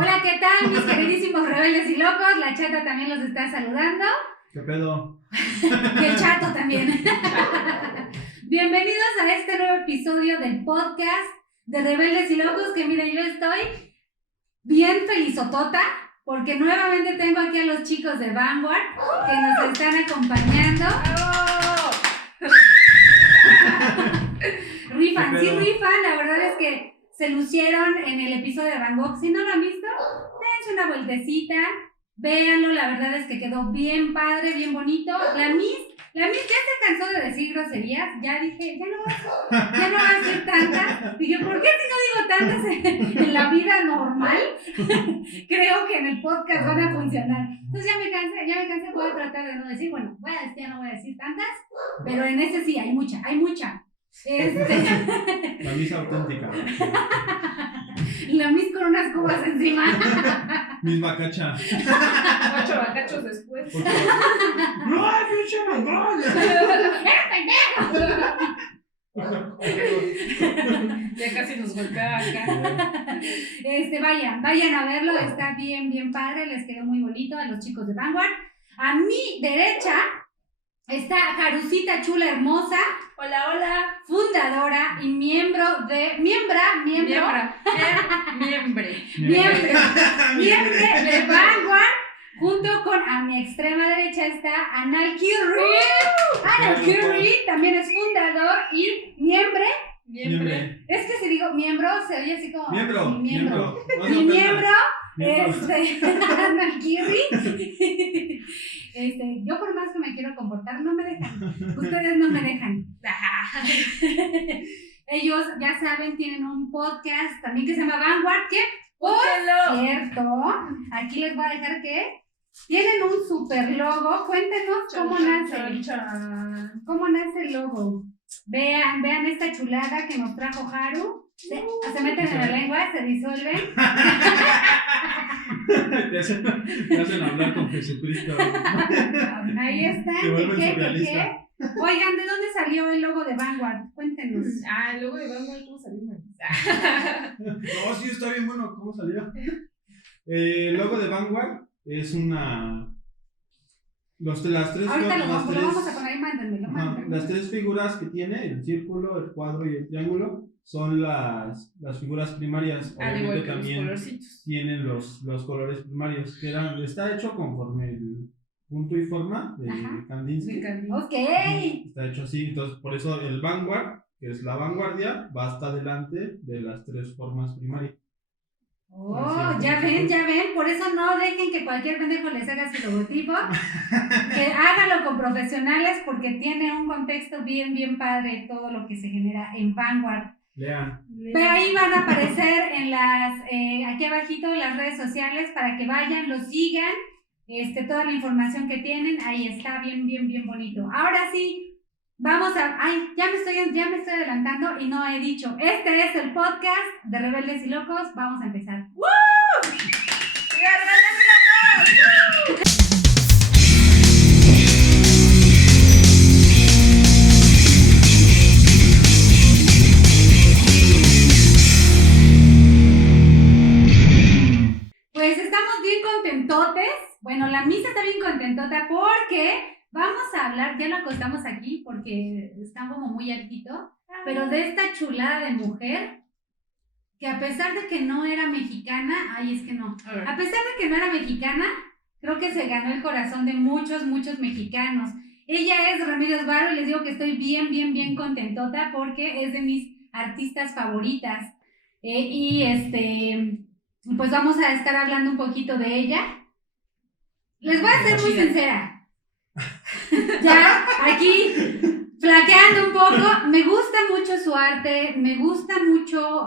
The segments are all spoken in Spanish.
Hola, ¿qué tal, mis queridísimos rebeldes y locos? La chata también los está saludando. ¿Qué pedo? Y el chato también. Bienvenidos a este nuevo episodio del podcast de Rebeldes y Locos, que miren, yo estoy bien felizotota porque nuevamente tengo aquí a los chicos de Vanguard que nos están acompañando. Rifan, sí rifan, la verdad es que se lucieron en el episodio de Van Gogh. Si no lo han visto, dense una vueltecita, véanlo, la verdad es que quedó bien padre, bien bonito. La Miss ya se cansó de decir groserías, ya dije, ya no va a decir tantas. Dije, ¿por qué si no digo tantas en la vida normal? Creo que en el podcast van a funcionar. Entonces ya me cansé, voy a tratar de no decir, bueno, ya no voy a decir tantas, pero en ese sí, hay mucha. La misa auténtica. La Miss con unas cubas encima. Mis bacacha. 8 bacachos después. ¡No, pinche mangón! Ya casi nos golpea acá. Vayan a verlo, está bien padre, les quedó muy bonito a los chicos de Vanguard. A mi derecha está Jarucita chula hermosa. Hola. Fundadora y miembro de Vanguard, junto con a mi extrema derecha está Anal Curry. Anal Curry también es fundador y miembro. Es que si digo miembro se oye así como Miembro. Mi miembro. Anal Curry. Yo por más que me quiero comportar, no me dejan. Ustedes no me dejan. Ellos, ya saben, tienen un podcast también que se llama Vanguard, que, por cierto, aquí les voy a dejar que tienen un super logo. Cuéntenos cómo nace el logo. Vean esta chulada que nos trajo Haru. Se meten en la lengua, se disuelven. Te hacen hablar con Jesucristo. Ahí está. Te vuelven surrealista. Oigan, ¿de dónde salió el logo de Vanguard? Cuéntenos. El logo de Vanguard, ¿cómo salió? No, sí, está bien bueno. ¿Cómo salió? El logo de Vanguard es una... las tres Ahorita lo vamos a poner ahí, mándenmelo. Las tres figuras que tiene, el círculo, el cuadro y el triángulo, son las figuras primarias. Obviamente también tienen los colores primarios, que está hecho conforme el punto y forma de Kandinsky. Ok. Está hecho así, entonces por eso el Vanguard, que es la vanguardia, va hasta delante de las tres formas primarias. Ya ven, por eso no dejen que cualquier pendejo les haga su logotipo, que hágalo con profesionales porque tiene un contexto bien padre todo lo que se genera en Vanguard. Lean. Pero ahí van a aparecer en aquí abajito las redes sociales para que vayan, lo sigan, toda la información que tienen, ahí está bien bonito. Ahora sí, vamos ya me estoy adelantando y no he dicho, este es el podcast de Rebeldes y Locos, vamos a empezar. ¡Woo! Pues estamos bien contentotes. Bueno, la misa está bien contentota porque vamos a hablar, ya lo acostamos aquí porque está como muy altito, pero de esta chulada de mujer que a pesar de que no era mexicana, a pesar de que no era mexicana, creo que se ganó el corazón de muchos mexicanos. Ella es Remedios Varo y les digo que estoy bien contentota porque es de mis artistas favoritas. Pues vamos a estar hablando un poquito de ella. Les voy a ser muy sincera. Ya, aquí, flaqueando un poco, me gusta mucho su arte, me gusta mucho,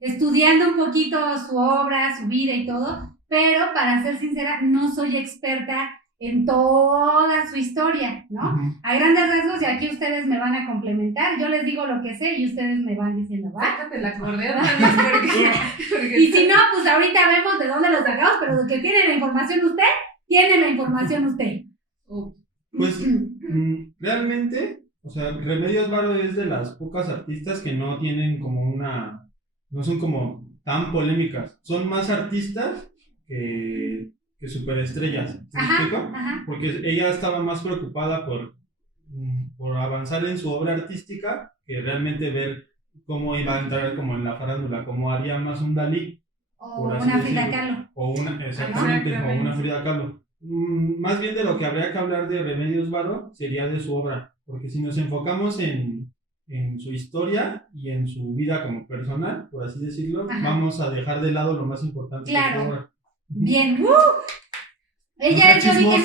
estudiando un poquito su obra, su vida y todo, pero para ser sincera, no soy experta en toda su historia, ¿no? A grandes rasgos, y aquí ustedes me van a complementar, yo les digo lo que sé y ustedes me van diciendo, ¿va? Sácate la cordera. Y si no, pues ahorita vemos de dónde lo sacamos, pero que tiene la información usted. Pues, realmente, o sea, Remedios Varo es de las pocas artistas que no tienen como no son como tan polémicas. Son más artistas que superestrellas. ¿Sí me explico? Ajá. Porque ella estaba más preocupada por avanzar en su obra artística que realmente ver cómo iba a entrar como en la farándula, como haría más un Dalí. O una Frida Kahlo. Exactamente, o una Frida Kahlo. Más bien de lo que habría que hablar de Remedios Varo sería de su obra, porque si nos enfocamos en su historia y en su vida como personal, por así decirlo, vamos a dejar de lado lo más importante de su obra. Bien. Ella es de origen.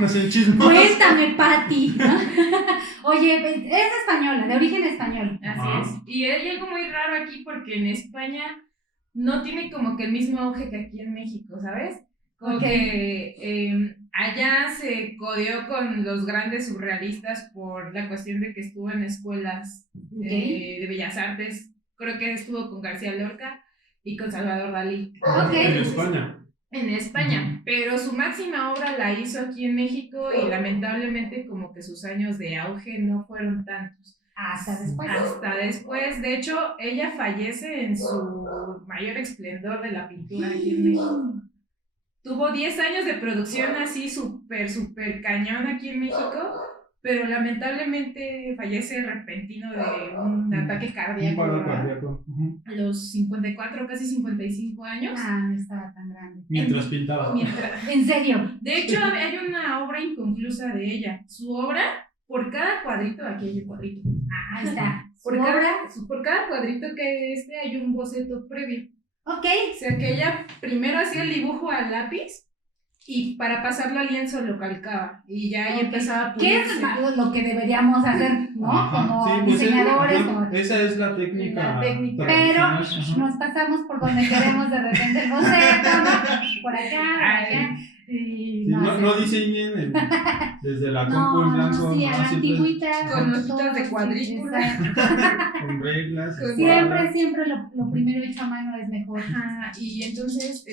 No sé, chismosos. Cuéntame, Pati, ¿no? Oye, es española, de origen español. Así es. Y hay algo muy raro aquí porque en España no tiene como que el mismo auge que aquí en México, ¿sabes? Como que allá se codeó con los grandes surrealistas por la cuestión de que estuvo en escuelas de bellas artes. Creo que estuvo con García Lorca y con Salvador Dalí. En España, pero su máxima obra la hizo aquí en México y lamentablemente como que sus años de auge no fueron tantos. Hasta después. De hecho, ella fallece en su mayor esplendor de la pintura aquí en México. Tuvo 10 años de producción así súper cañón aquí en México, pero lamentablemente fallece repentino de un ataque cardíaco. A los 54, casi 55 años. No estaba tan grande. Mientras pintaba. ¿En serio? De hecho, hay una obra inconclusa de ella. Su obra, por cada cuadrito, aquí hay un cuadrito. Ahí está. Por cada cuadrito que hay un boceto previo. Ok. O sea que ella primero hacía el dibujo al lápiz y para pasarlo al lienzo lo calcaba y ya ahí empezaba a pulirse. ¿Qué es lo que deberíamos hacer, no? Como diseñadores. Esa es la técnica. Pero nos pasamos por donde queremos de repente el boceto, ¿no? Por acá. No diseñen desde la compu en blanco. Sí, a la antigüita. Con hojitas de cuadrícula. Con reglas. Siempre lo primero hecho a mano es mejor. Y entonces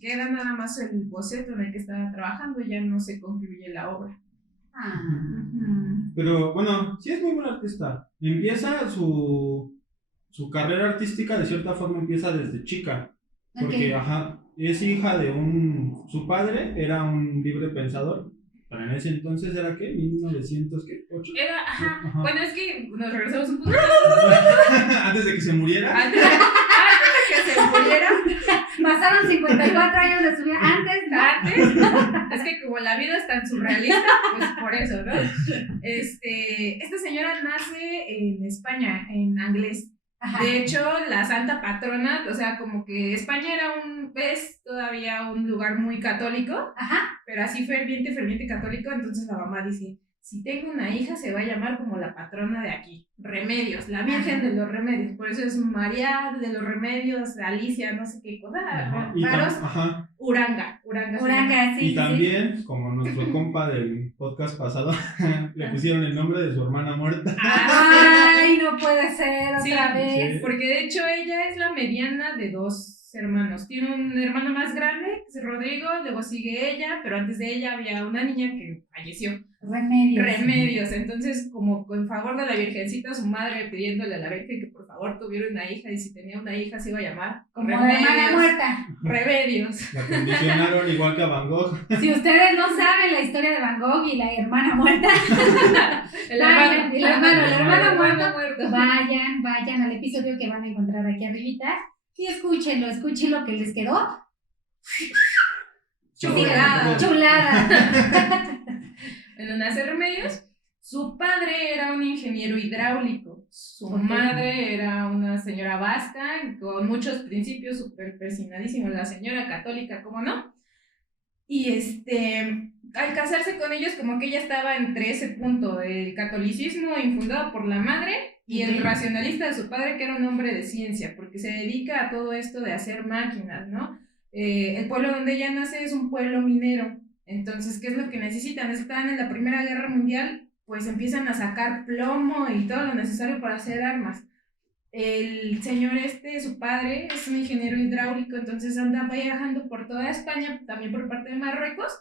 queda nada más el boceto en el que estaba trabajando y ya no se concluye la obra. Pero bueno, sí es muy buen artista. Empieza su carrera artística, de cierta forma empieza desde chica. Porque, es hija de su padre era un libre pensador, pero en ese entonces era ¿qué? ¿1908? Era, bueno, es que nos regresamos un poco. Antes de que se muriera. Antes de que se muriera. Pasaron 54 años de su vida. Antes. Es que como la vida es tan surrealista, pues por eso, ¿no? Esta señora nace en España, en Anglés. De hecho, la santa patrona, o sea, como que España es todavía un lugar muy católico, pero así ferviente católico, entonces la mamá dice, si tengo una hija se va a llamar como la patrona de aquí, Remedios, la Virgen de los Remedios, por eso es María de los Remedios, Alicia, no sé qué cosa, Uranga, sí. Y también, como nuestro compa del podcast pasado, le pusieron el nombre de su hermana muerta. Ay, no puede ser otra vez. Sí. Porque de hecho ella es la mediana de 2 hermanos. Tiene un hermano más grande, que es Rodrigo, luego sigue ella, pero antes de ella había una niña que falleció. Remedios. Entonces, como en favor de la Virgencita, su madre pidiéndole a la Virgen que por favor tuviera una hija, y si tenía una hija se iba a llamar como Remedios, la hermana muerta. Remedios. La condicionaron igual que a Van Gogh. Si ustedes no saben la historia de Van Gogh y la hermana muerta, el hermano muerto, vayan al episodio que van a encontrar aquí arribita y escuchen lo que les quedó. Chulada. En nace Remedios, su padre era un ingeniero hidráulico, su madre era una señora vasca con muchos principios, súper persinadísimos, la señora católica, ¿cómo no? Y al casarse con ellos, como que ella estaba entre ese punto del catolicismo infundado por la madre y el racionalista de su padre, que era un hombre de ciencia, porque se dedica a todo esto de hacer máquinas, ¿no? El pueblo donde ella nace es un pueblo minero. Entonces, ¿qué es lo que necesitan? Están en la Primera Guerra Mundial, pues empiezan a sacar plomo y todo lo necesario para hacer armas. El señor su padre, es un ingeniero hidráulico, entonces anda viajando por toda España, también por parte de Marruecos,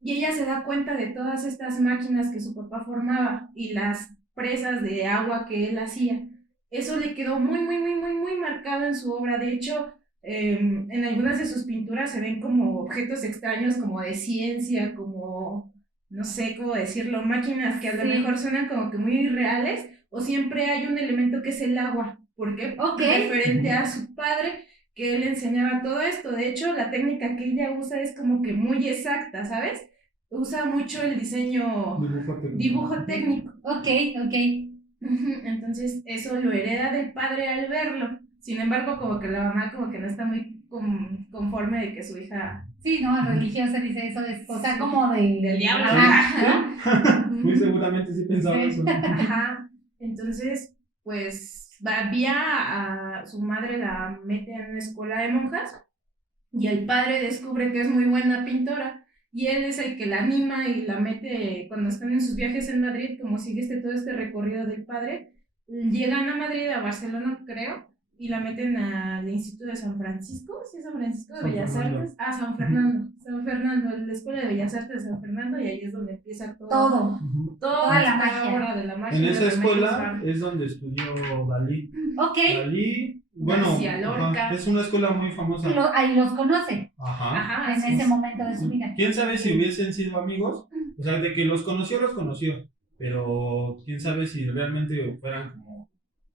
y ella se da cuenta de todas estas máquinas que su papá formaba y las presas de agua que él hacía. eso le quedó muy, muy, muy, muy, muy marcado en su obra. De hecho, en algunas de sus pinturas se ven como objetos extraños, como de ciencia, como, no sé cómo decirlo, máquinas que a lo mejor suenan como que muy reales, o siempre hay un elemento que es el agua. ¿Por qué? Referente a su padre, que él enseñaba todo esto. De hecho, la técnica que ella usa es como que muy exacta, ¿sabes? Usa mucho el diseño, dibujo técnico. Ok. Entonces, eso lo hereda del padre al verlo. Sin embargo, como que la mamá como que no está muy conforme de que su hija... Sí, no, religiosa dice eso, es cosa como del diablo. Muy seguramente sí pensaba eso. Ajá. Entonces, pues, a su madre la mete en una escuela de monjas y el padre descubre que es muy buena pintora. Y él es el que la anima y la mete cuando están en sus viajes en Madrid, como sigue todo este recorrido del padre. Llegan a Madrid, a Barcelona, creo, y la meten al Instituto de San Francisco, ¿sí es San Francisco de Bellas Artes? San Fernando, la Escuela de Bellas Artes de San Fernando, y ahí es donde empieza toda la magia. De la magia. En esa escuela es donde estudió Dalí. Ok. Dalí, bueno, es una escuela muy famosa. Ahí los conoce. Ajá. En ese momento de su vida. ¿Quién sabe si hubiesen sido amigos? O sea, de que los conoció. Pero quién sabe si realmente fueran como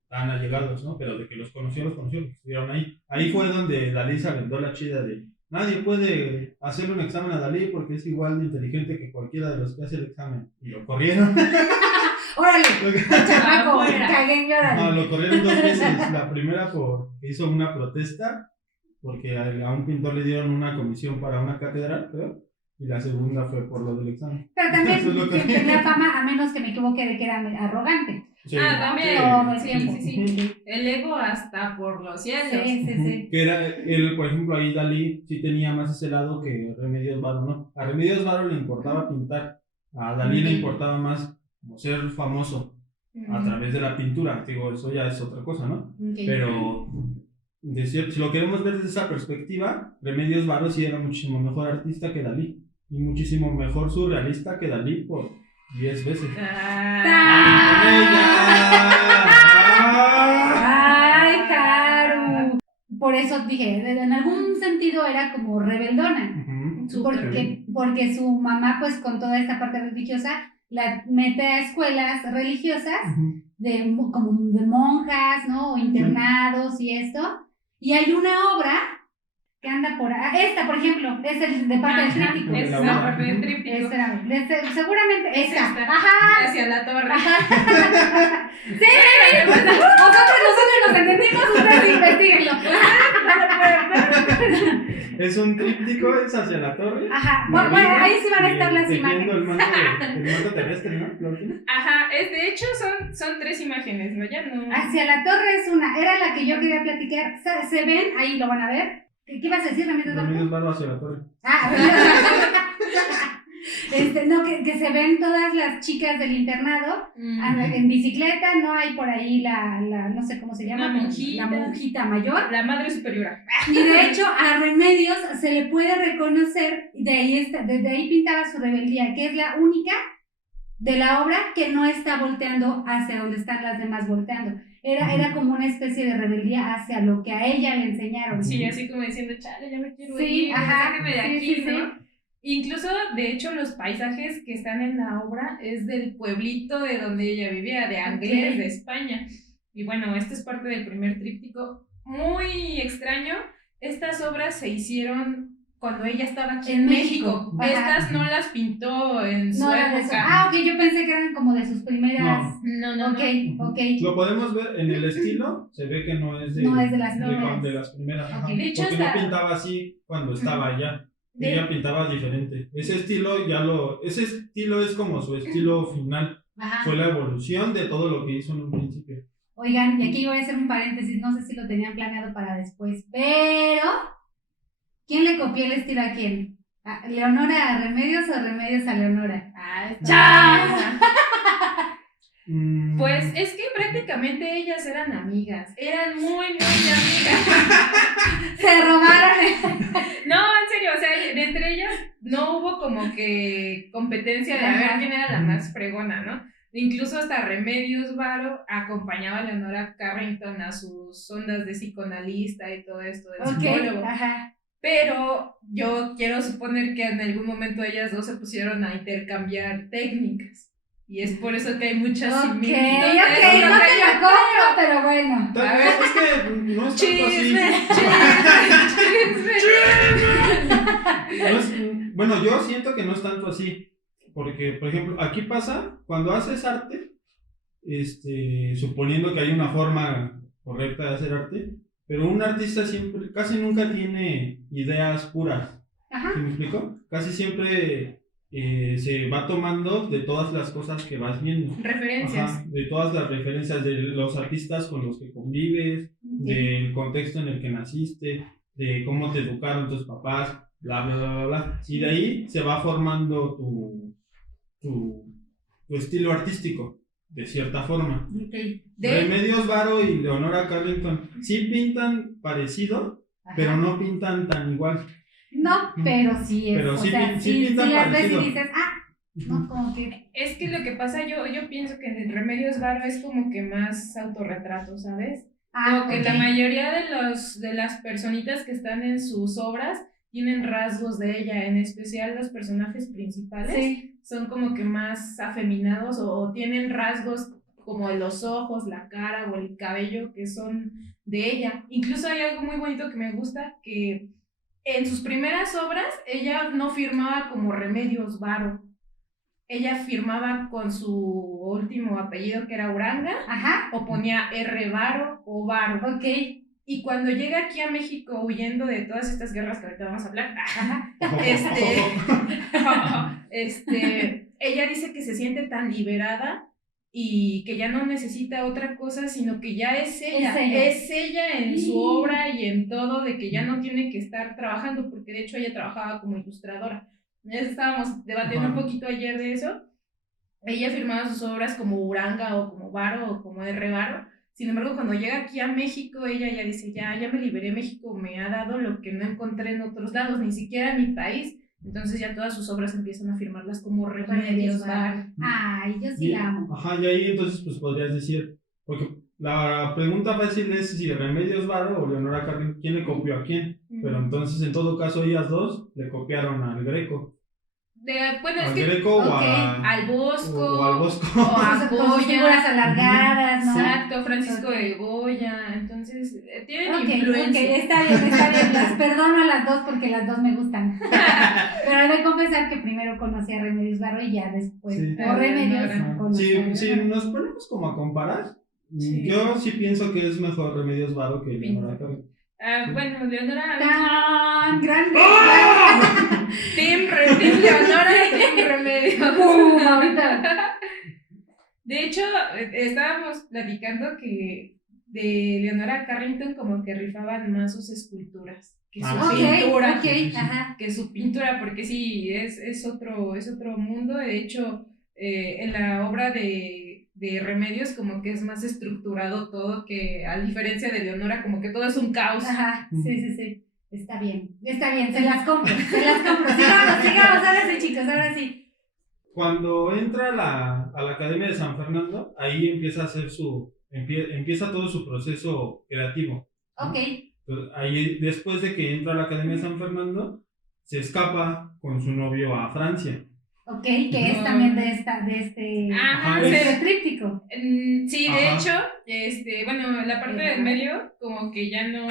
tan allegados, ¿no? Pero de que los conoció, estuvieron ahí. Ahí fue donde Dalí se aventó la chida de nadie puede hacerle un examen a Dalí porque es igual de inteligente que cualquiera de los que hace el examen. Y lo corrieron. ¡Órale! ¡Chamaco! ¡Caguen y órale! No, lo corrieron 2 veces. La primera porque hizo una protesta, porque a un pintor le dieron una comisión para una catedral, creo. Y la segunda fue por lo del examen. Pero también tenía fama, a menos que me equivoque, de que era arrogante. Sí, también. Todo el tiempo. Sí. El ego hasta por los cielos. Sí. Que era, él, por ejemplo, ahí Dalí sí tenía más ese lado que Remedios Varo, ¿no? A Remedios Varo le importaba pintar, a Dalí le importaba más como ser famoso a través de la pintura. Digo, eso ya es otra cosa, ¿no? Pero, de cierto, si lo queremos ver desde esa perspectiva, Remedios Varo sí era muchísimo mejor artista que Dalí. Y muchísimo mejor surrealista que Dalí por 10 veces. ¡Ay, Haru! Por eso dije, en algún sentido era como rebeldona. Porque su mamá, pues con toda esta parte religiosa, la mete a escuelas religiosas como de monjas, ¿no? O internados y esto. Y hay una obra que anda por ahí. Esta, por ejemplo, es el de parte del tríptico. Es la parte del tríptico. Seguramente esta. Ajá. Hacia la torre. Sí, nosotros nos entendimos, ustedes investiguenlo. Es un tríptico, es hacia la torre. Ajá, bueno, ahí sí van a estar las imágenes. El manto terrestre, ¿no? Ajá, de hecho son 3 imágenes, ¿no? Ya no. Hacia la torre es una, era la que yo quería platicar. Se ven, ahí lo van a ver. ¿Qué ibas a decir, Remedios Varo hacia la torre. No, que se ven todas las chicas del internado en bicicleta, no hay por ahí la no sé cómo se llama, la monjita mayor, la madre superiora. Y de hecho a Remedios se le puede reconocer, desde ahí pintaba su rebeldía, que es la única de la obra que no está volteando hacia donde están las demás volteando. Era como una especie de rebeldía hacia lo que a ella le enseñaron. Sí, así como diciendo, chale, ya me quiero ir, sí, sáquenme de aquí, ¿no? Sí. Incluso, de hecho, los paisajes que están en la obra es del pueblito de donde ella vivía, de Anglés, de España. Y bueno, este es parte del primer tríptico. Muy extraño, estas obras se hicieron cuando ella estaba aquí en México. Estas no las pintó en su época. Ok, yo pensé que eran como de sus primeras. No. Ok. Lo podemos ver en el estilo, se ve que no es de las primeras. Okay. De hecho, porque no pintaba así cuando estaba allá. Ella pintaba diferente. Ese estilo es como su estilo final. Fue la evolución de todo lo que hizo en un principio. Oigan, y aquí voy a hacer un paréntesis, no sé si lo tenían planeado para después, pero ¿quién le copió el estilo a quién? ¿Leonora a Remedios o Remedios a Leonora? ¡Ya! Pues es que prácticamente ellas eran amigas, eran muy amigas. Se robaron. No, en serio, o sea, de entre ellas no hubo como que competencia de a ver quién era la más fregona, ¿no? Incluso hasta Remedios Varo acompañaba a Leonora Carrington a sus ondas de psicoanalista y todo esto del psicólogo. Ajá. Pero yo quiero suponer que en algún momento ellas dos se pusieron a intercambiar técnicas. Y es por eso que hay muchas similitudes. Ok, no te la compro, pero bueno. A ver, es que no es tanto así. Bueno, yo siento que no es tanto así. Porque, por ejemplo, aquí pasa, cuando haces arte, suponiendo que hay una forma correcta de hacer arte, pero un artista siempre, casi nunca tiene ideas puras. Ajá. ¿Sí me explico? Casi siempre se va tomando de todas las cosas que vas viendo. Referencias. Ajá, de todas las referencias de los artistas con los que convives, del contexto en el que naciste, de cómo te educaron tus papás, bla, bla, bla, bla, bla. Y de ahí se va formando tu estilo artístico, de cierta forma. Okay. Remedios Varo y Leonora Carrington sí pintan parecido, pero no pintan tan igual. No, pero sí es. Pero sí, o sea, sí pintan las ves parecido. y dices, no, como que. Es que lo que pasa, yo pienso que en Remedios Varo es como que más autorretrato, ¿sabes? Como que la mayoría de las personitas que están en sus obras tienen rasgos de ella, en especial los personajes principales. Sí. Son como que más afeminados o tienen rasgos como de los ojos, la cara o el cabello que son de ella. Incluso hay algo muy bonito que me gusta, que en sus primeras obras ella no firmaba como Remedios Varo. Ella firmaba con su último apellido, que era Uranga. Ajá. O ponía R. Varo o Varo. Ok. Y cuando llega aquí a México huyendo de todas estas guerras que ahorita vamos a hablar, ella dice que se siente tan liberada y que ya no necesita otra cosa, sino que ya es ella. Es ella en su obra y en todo, de que ya no tiene que estar trabajando, porque de hecho ella trabajaba como ilustradora. Ya estábamos debatiendo un poquito ayer de eso. Ella firmaba sus obras como Uranga o como Varo o como R. Varo. Sin embargo, cuando llega aquí a México, ella ya dice, ya me liberé, México me ha dado lo que no encontré en otros lados, ni siquiera en mi país. Entonces ya todas sus obras empiezan a firmarlas como Remedios Varo. Ay, yo sí la amo. Ajá, y ahí entonces pues podrías decir, porque la pregunta fácil es si Remedios Varo o Leonora Carrington, ¿quién le copió a quién? Pero entonces en todo caso ellas dos le copiaron al Greco. Bueno, al Greco o al Bosco. O al Bosco. O a con figuras alargadas, ¿no? Exacto, Francisco de Goya. Entonces, tienen influencia. Ok, está bien. Las perdono a las dos porque las dos me gustan. Pero he de confesar que primero conocí a Remedios Varo y ya después por Remedios conocí a Si nos ponemos como a comparar, yo sí pienso que es mejor Remedios Varo que Leonora Carrington. Bueno, Leonora. ¡Tan grande! Team Leonora y Team Remedios. Ahorita. De hecho, estábamos platicando que de Leonora Carrington como que rifaban más sus esculturas que su pintura. Que su pintura, porque sí, es otro mundo. De hecho, en la obra de Remedios como que es más estructurado todo, que a diferencia de Leonora como que todo es un caos. Ajá, sí. Está bien, se las compro. Sigamos, ahora sí, chicos, ahora sí. Cuando entra a la Academia de San Fernando, ahí empieza a hacer empieza todo su proceso creativo. Ok. Entonces, ahí, después de que entra a la Academia de San Fernando, se escapa con su novio a Francia. Ok, que es también de este tríptico. Sí, de hecho, bueno, la parte del medio como que ya no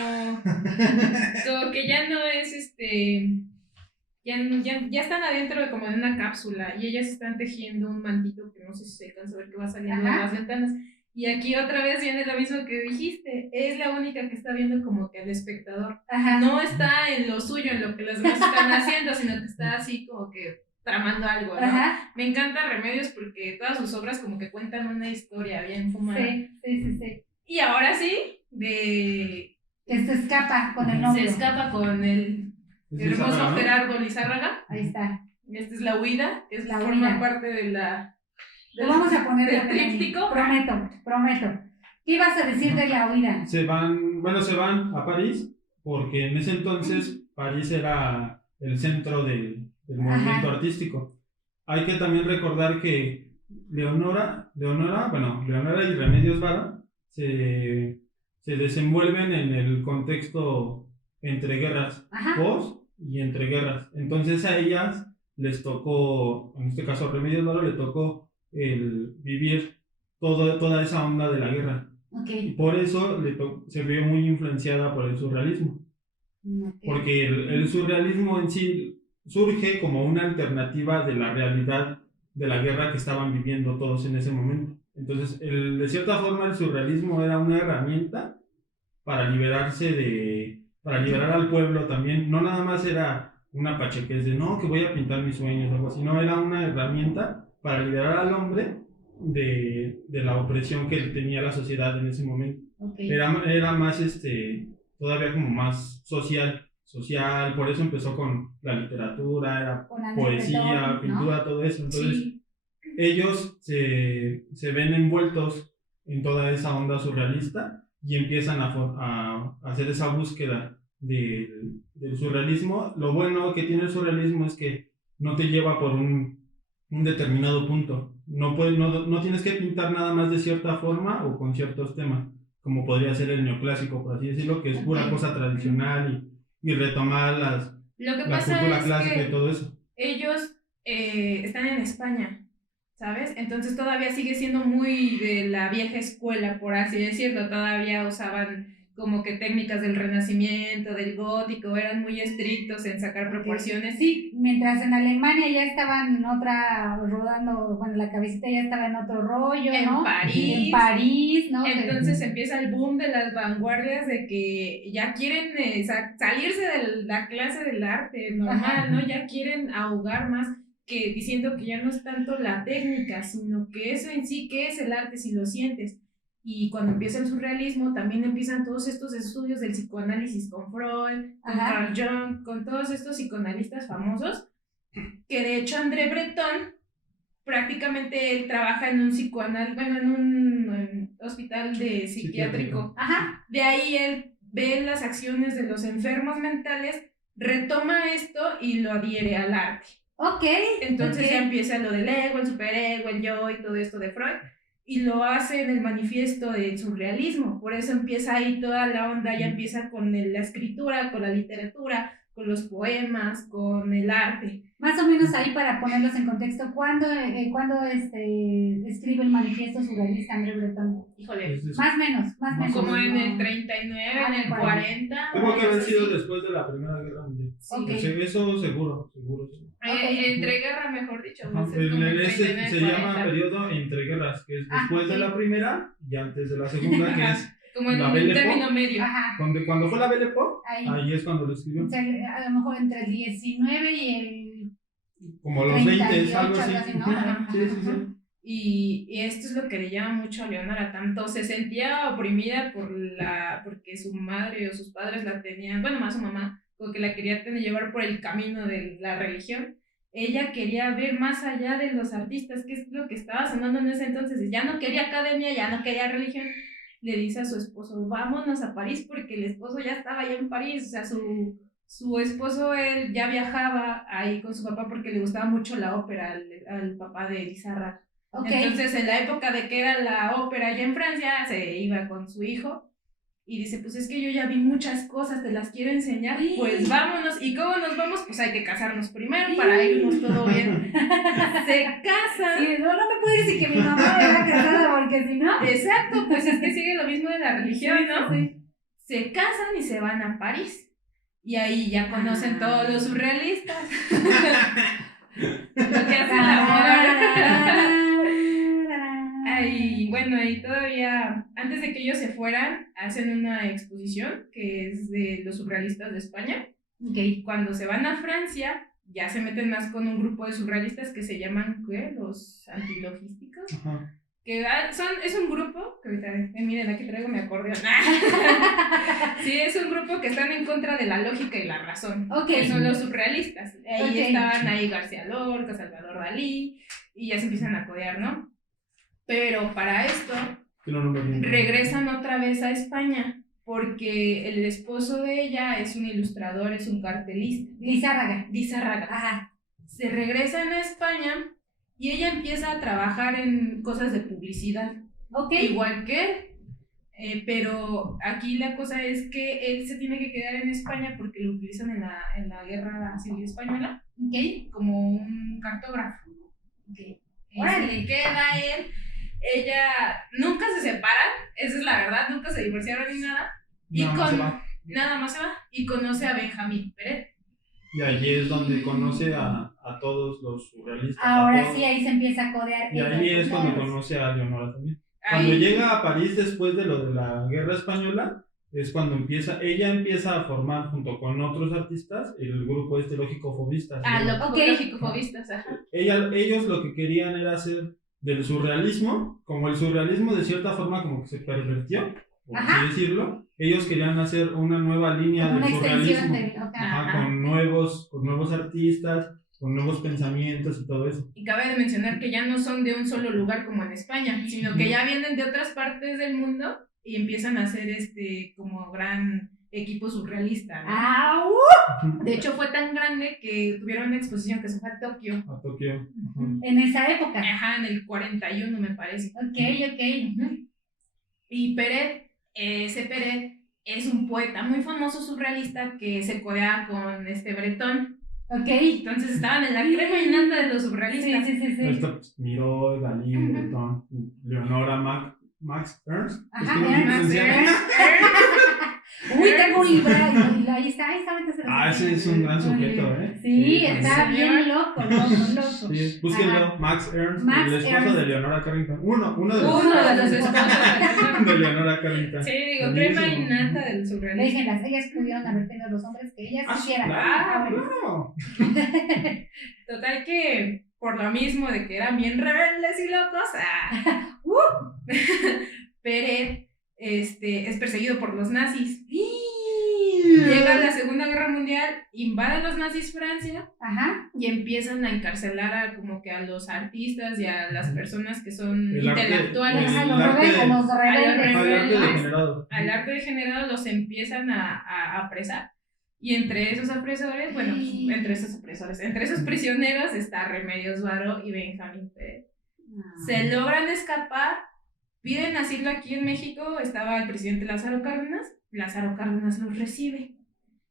es ya están adentro de como de una cápsula y ellas están tejiendo un mantito que no sé si se alcanza a ver que va saliendo de las ventanas. Y aquí otra vez viene lo mismo que dijiste, es la única que está viendo como que al espectador. Ajá. No está en lo suyo, en lo que las demás están haciendo, sino que está así como que tramando algo, ¿no? Ajá. Me encanta Remedios porque todas sus obras como que cuentan una historia bien fumada. Sí. Y ahora sí, que se escapa con el novio. Se escapa con el hermoso Gerardo Lizárraga. Ahí está. Esta es La Huida, que La forma Huida. parte de Lo vamos a poner del tríptico. Prometo. ¿Qué ibas a decir de La Huida? Se van a París, porque en ese entonces París era el centro del movimiento artístico. Hay que también recordar que Leonora y Remedios Vara se desenvuelven en el contexto entre guerras, post y entre guerras. Entonces a ellas les tocó, en este caso a Remedios Vara le tocó el vivir toda esa onda de la guerra. Y por eso se vio muy influenciada por el surrealismo. Porque el surrealismo en sí surge como una alternativa de la realidad de la guerra que estaban viviendo todos en ese momento. Entonces, de cierta forma, el surrealismo era una herramienta para liberar al pueblo también. No nada más era una pachequez de no, que voy a pintar mis sueños o algo así. No, era una herramienta para liberar al hombre de la opresión que tenía la sociedad en ese momento. Era más, todavía como más social, por eso empezó con la literatura, era poesía, pintura, ¿no? Todo eso. Entonces, ellos se ven envueltos en toda esa onda surrealista y empiezan a hacer esa búsqueda del surrealismo. Lo bueno que tiene el surrealismo es que no te lleva por un determinado punto. No tienes que pintar nada más de cierta forma o con ciertos temas, como podría ser el neoclásico, por así decirlo, que es pura cosa tradicional y retomar la cultura clásica y todo eso. Ellos están en España, ¿sabes? Entonces todavía sigue siendo muy de la vieja escuela, por así decirlo. Todavía usaban como que técnicas del Renacimiento, del Gótico, eran muy estrictos en sacar proporciones. Sí, mientras en Alemania ya estaban rodando, bueno, la cabecita ya estaba en otro rollo, ¿no? En París, ¿no? Entonces empieza el boom de las vanguardias de que ya quieren salirse de la clase del arte normal, ¿no? Ya quieren ahogar más, que diciendo que ya no es tanto la técnica, sino que eso en sí, ¿qué es el arte si lo sientes? Y cuando empieza el surrealismo, también empiezan todos estos estudios del psicoanálisis con Freud, con Carl Jung, con todos estos psicoanalistas famosos, que de hecho André Breton, prácticamente él trabaja en un en un hospital de psiquiátrico. De ahí él ve las acciones de los enfermos mentales, retoma esto y lo adhiere al arte. Entonces ya empieza lo del ego, el superego, el yo y todo esto de Freud. Y lo hace en el manifiesto del surrealismo. Por eso empieza ahí toda la onda, ya empieza con la escritura, con la literatura, con los poemas, con el arte. Más o menos ahí para ponerlos en contexto, ¿cuándo escribe el manifiesto surrealista André Breton? Híjole. Más o menos. Como en el 39, en el 40. Tuvo que haber sido después de la Primera Guerra Mundial. Eso seguro. Entreguerra, mejor dicho. Se llama periodo entre guerras, que es después de la primera y antes de la segunda, que es como en un término medio. Cuando fue la Belle Époque, ahí es cuando lo escribió. A lo mejor entre el 19 y el... Como los 20, algo así. ¿No? Sí. Y esto es lo que le llama mucho a Leonora, tanto se sentía oprimida porque su madre o sus padres la tenían, bueno, más su mamá, como que la quería llevar por el camino de la religión. Ella quería ver más allá de los artistas, que es lo que estaba sonando en ese entonces. Ya no quería academia, ya no quería religión. Le dice a su esposo, vámonos a París, porque el esposo ya estaba allá en París. O sea, su esposo, él ya viajaba ahí con su papá porque le gustaba mucho la ópera al papá de Lizarra. Entonces, en la época de que era la ópera allá en Francia, se iba con su hijo. Y dice, pues es que yo ya vi muchas cosas, te las quiero enseñar, pues vámonos. ¿Y cómo nos vamos? Pues hay que casarnos primero para irnos todo bien. Se casan. Sí, no me puedes decir que mi mamá era casada porque si no... Exacto, pues es que sigue lo mismo de la religión, ¿no? Sí. Se casan y se van a París. Y ahí ya conocen todos los surrealistas. Lo que hace la moda. Y bueno, y todavía, antes de que ellos se fueran, hacen una exposición que es de los surrealistas de España. Cuando se van a Francia, ya se meten más con un grupo de surrealistas que se llaman, ¿qué? Los antilogísticos. Que es un grupo, que ahorita, miren, aquí traigo mi acordeón. Sí, es un grupo que están en contra de la lógica y la razón. Que son los surrealistas. Ahí estaban García Lorca, Salvador Dalí, y ya se empiezan a codear, ¿no? Pero para esto regresan otra vez a España porque el esposo de ella es un ilustrador, es un cartelista. Lizárraga. Se regresan a España y ella empieza a trabajar en cosas de publicidad, igual que él, pero aquí la cosa es que él se tiene que quedar en España porque lo utilizan en la guerra civil española, como un cartógrafo. Se queda él, ella nunca se separan, esa es la verdad, nunca se divorciaron ni nada, y nada más se va y conoce a Benjamín Peret. Y allí es donde conoce a todos los surrealistas. Ahora sí, ahí se empieza a codear. Y ahí es cuando conoce a Leonora también. Cuando llega a París después de lo de la Guerra Española, es cuando ella empieza a formar junto con otros artistas el grupo lógico-fobistas. Lógico-fobistas, ajá. Ellos lo que querían era hacer del surrealismo, como el surrealismo de cierta forma como que se pervirtió, por así decirlo, ellos querían hacer una nueva línea del surrealismo, con nuevos artistas, con nuevos pensamientos y todo eso. Y cabe mencionar que ya no son de un solo lugar como en España, sino que ya vienen de otras partes del mundo y empiezan a hacer como gran equipo surrealista, ¿no? De hecho fue tan grande que tuvieron una exposición que se fue a Tokio. En esa época. En el 41 me parece. Y Peret es un poeta muy famoso surrealista que se codea con Breton. Entonces estaban en la crema y nata de los surrealistas. Sí. Esto, Miró, Dalí, Breton, Leonora, Max Ernst. Max Ernst. Uy, tengo un libro y ahí está. Ese es un gran sujeto, Sí, está bien loco. Sí, búsquenlo, Max Ernst, el esposo de Leonora Carrington. Uno de los esposos de Leonora Carrington. Sí, digo, crema y nata del surrealismo. Déjenlas, ellas pudieron haber tenido los hombres que ellas quisieran. Claro. Total que, por lo mismo de que eran bien rebeldes y locos, Peret es perseguido por los nazis. Llega la Segunda Guerra Mundial, invaden los nazis Francia y empiezan a encarcelar a los artistas y a las personas que son intelectuales. Al arte degenerado los empiezan a apresar. Y entre esos apresores, entre esos prisioneros está Remedios Varo y Benjamín Peret. Se logran escapar. Piden asilo aquí en México, estaba el presidente Lázaro Cárdenas los recibe.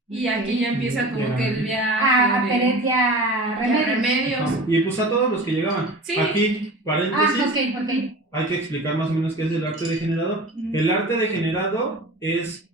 Y aquí ya empieza como que el viaje. Peret ya Remedios. Y pues a todos los que llegaban. Sí. Aquí, paréntesis. Hay que explicar más o menos qué es el arte degenerado. El arte degenerado es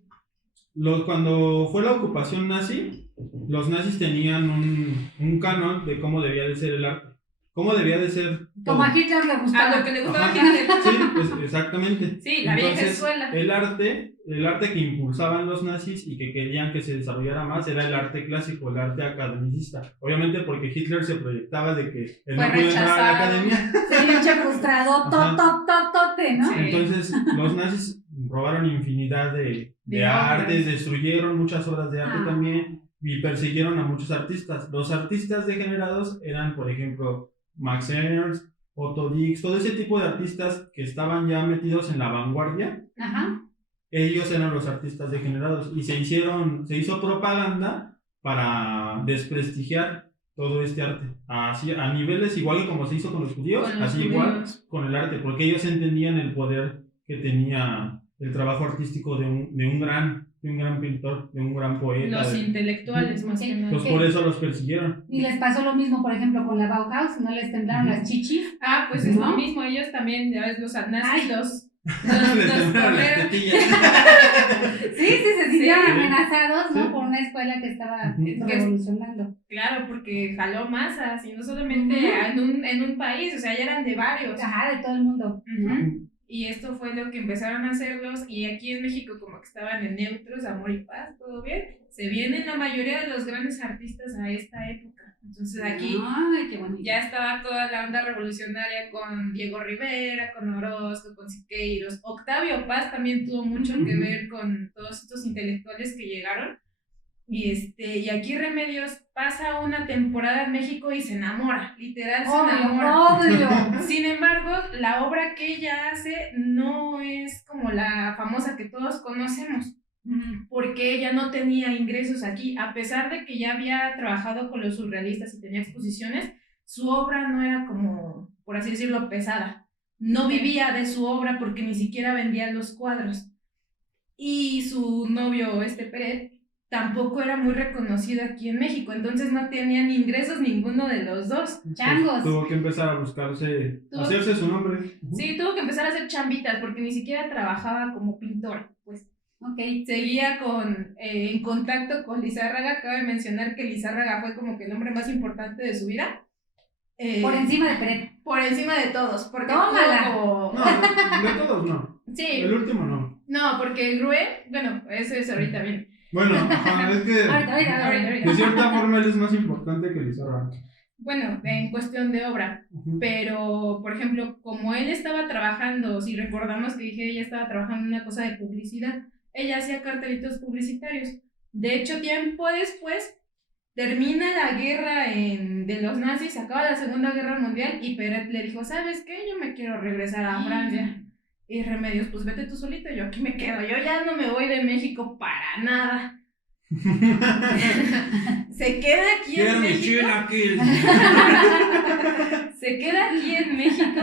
cuando fue la ocupación nazi, los nazis tenían un canon de cómo debía de ser el arte. ¿Cómo debía de ser? Como a Hitler le gustaba. Lo que le gustaba a Hitler. Sí, pues exactamente. Sí, la vieja escuela. El arte que impulsaban los nazis y que querían que se desarrollara más era el arte clásico, el arte academicista. Obviamente porque Hitler se proyectaba de que él no podía entrar a la academia. Se pinche frustrado, totote, ¿no? Sí. Entonces, los nazis robaron infinidad de artes, destruyeron muchas obras de arte también y persiguieron a muchos artistas. Los artistas degenerados eran, por ejemplo, Max Ernst, Otto Dix, todo ese tipo de artistas que estaban ya metidos en la vanguardia. Ellos eran los artistas degenerados y se hizo propaganda para desprestigiar todo este arte, así a niveles igual que como se hizo con los judíos, igual con el arte, porque ellos entendían el poder que tenía el trabajo artístico de un gran pintor, de un gran poeta. Los intelectuales, más que nada. Pues por eso los persiguieron. Y les pasó lo mismo, por ejemplo, con la Bauhaus, ¿no les temblaron las chichis? Pues es lo mismo, ellos también, ya ves, los nazis, los correos. Sí, se sintieron amenazados, ¿no? Por una escuela que estaba revolucionando. Claro, porque jaló masas, y no solamente en un país, o sea, ya eran de varios. De todo el mundo. Y esto fue lo que empezaron a hacerlos, y aquí en México como que estaban en neutros, amor y paz, todo bien. Se vienen la mayoría de los grandes artistas a esta época. Entonces aquí ya estaba toda la onda revolucionaria con Diego Rivera, con Orozco, con Siqueiros. Octavio Paz también tuvo mucho que ver con todos estos intelectuales que llegaron. Y aquí Remedios pasa una temporada en México y se enamora, literal se enamora. Sin embargo, la obra que ella hace no es como la famosa que todos conocemos, porque ella no tenía ingresos aquí, a pesar de que ya había trabajado con los surrealistas y tenía exposiciones, su obra no era como, por así decirlo, pesada. No vivía de su obra porque ni siquiera vendía los cuadros. Y su novio, Peret, tampoco era muy reconocido aquí en México, entonces no tenían ingresos ninguno de los dos. Changos. Tuvo que empezar a hacerse su nombre. Sí, tuvo que empezar a hacer chambitas porque ni siquiera trabajaba como pintor, pues. Okay. Seguía en contacto con Lizárraga. Cabe mencionar que Lizárraga fue como que el hombre más importante de su vida. Por encima de Peret. Por encima de todos. Porque ¡Tómala! No, de todos no. Sí. El último no. No, porque Grue, bueno, eso es ahorita bien. Bueno, es que Ahorita. de cierta forma él es más importante que Lizárraga. Bueno, en cuestión de obra. Pero, por ejemplo, como él estaba trabajando, si recordamos que dije, ella estaba trabajando en una cosa de publicidad, ella hacía cartelitos publicitarios. De hecho, tiempo después, termina la guerra de los nazis, acaba la Segunda Guerra Mundial y Peret le dijo, ¿sabes qué? Yo me quiero regresar a Francia. Y Remedios, pues vete tú solito, yo aquí me quedo, yo ya no me voy de México para nada. Se queda aquí en México. Se queda aquí en México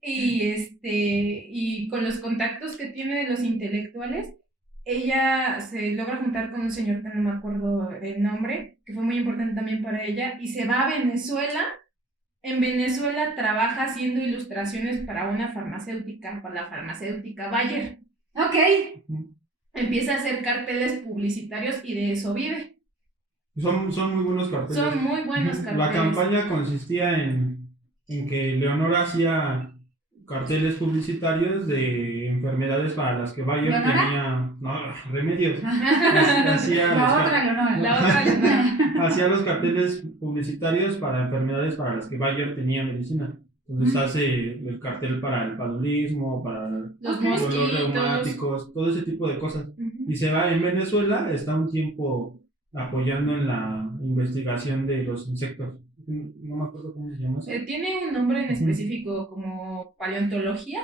y con los contactos que tiene de los intelectuales, ella se logra juntar con un señor que no me acuerdo el nombre, que fue muy importante también para ella, y se va a Venezuela. En Venezuela trabaja haciendo ilustraciones para una farmacéutica, para la farmacéutica Bayer. Ok. Empieza a hacer carteles publicitarios y de eso vive. Son muy buenos carteles. Son muy buenos carteles. La campaña consistía en que Leonora hacía carteles publicitarios de enfermedades para las que Bayer tenía remedios. Hacía los carteles publicitarios para enfermedades para las que Bayer tenía medicina. Entonces hace el cartel para el paludismo, para los dolores reumáticos, todo ese tipo de cosas. Y se va en Venezuela, está un tiempo apoyando en la investigación de los insectos. No me acuerdo cómo se llama eso. Tiene un nombre en específico como paleontología,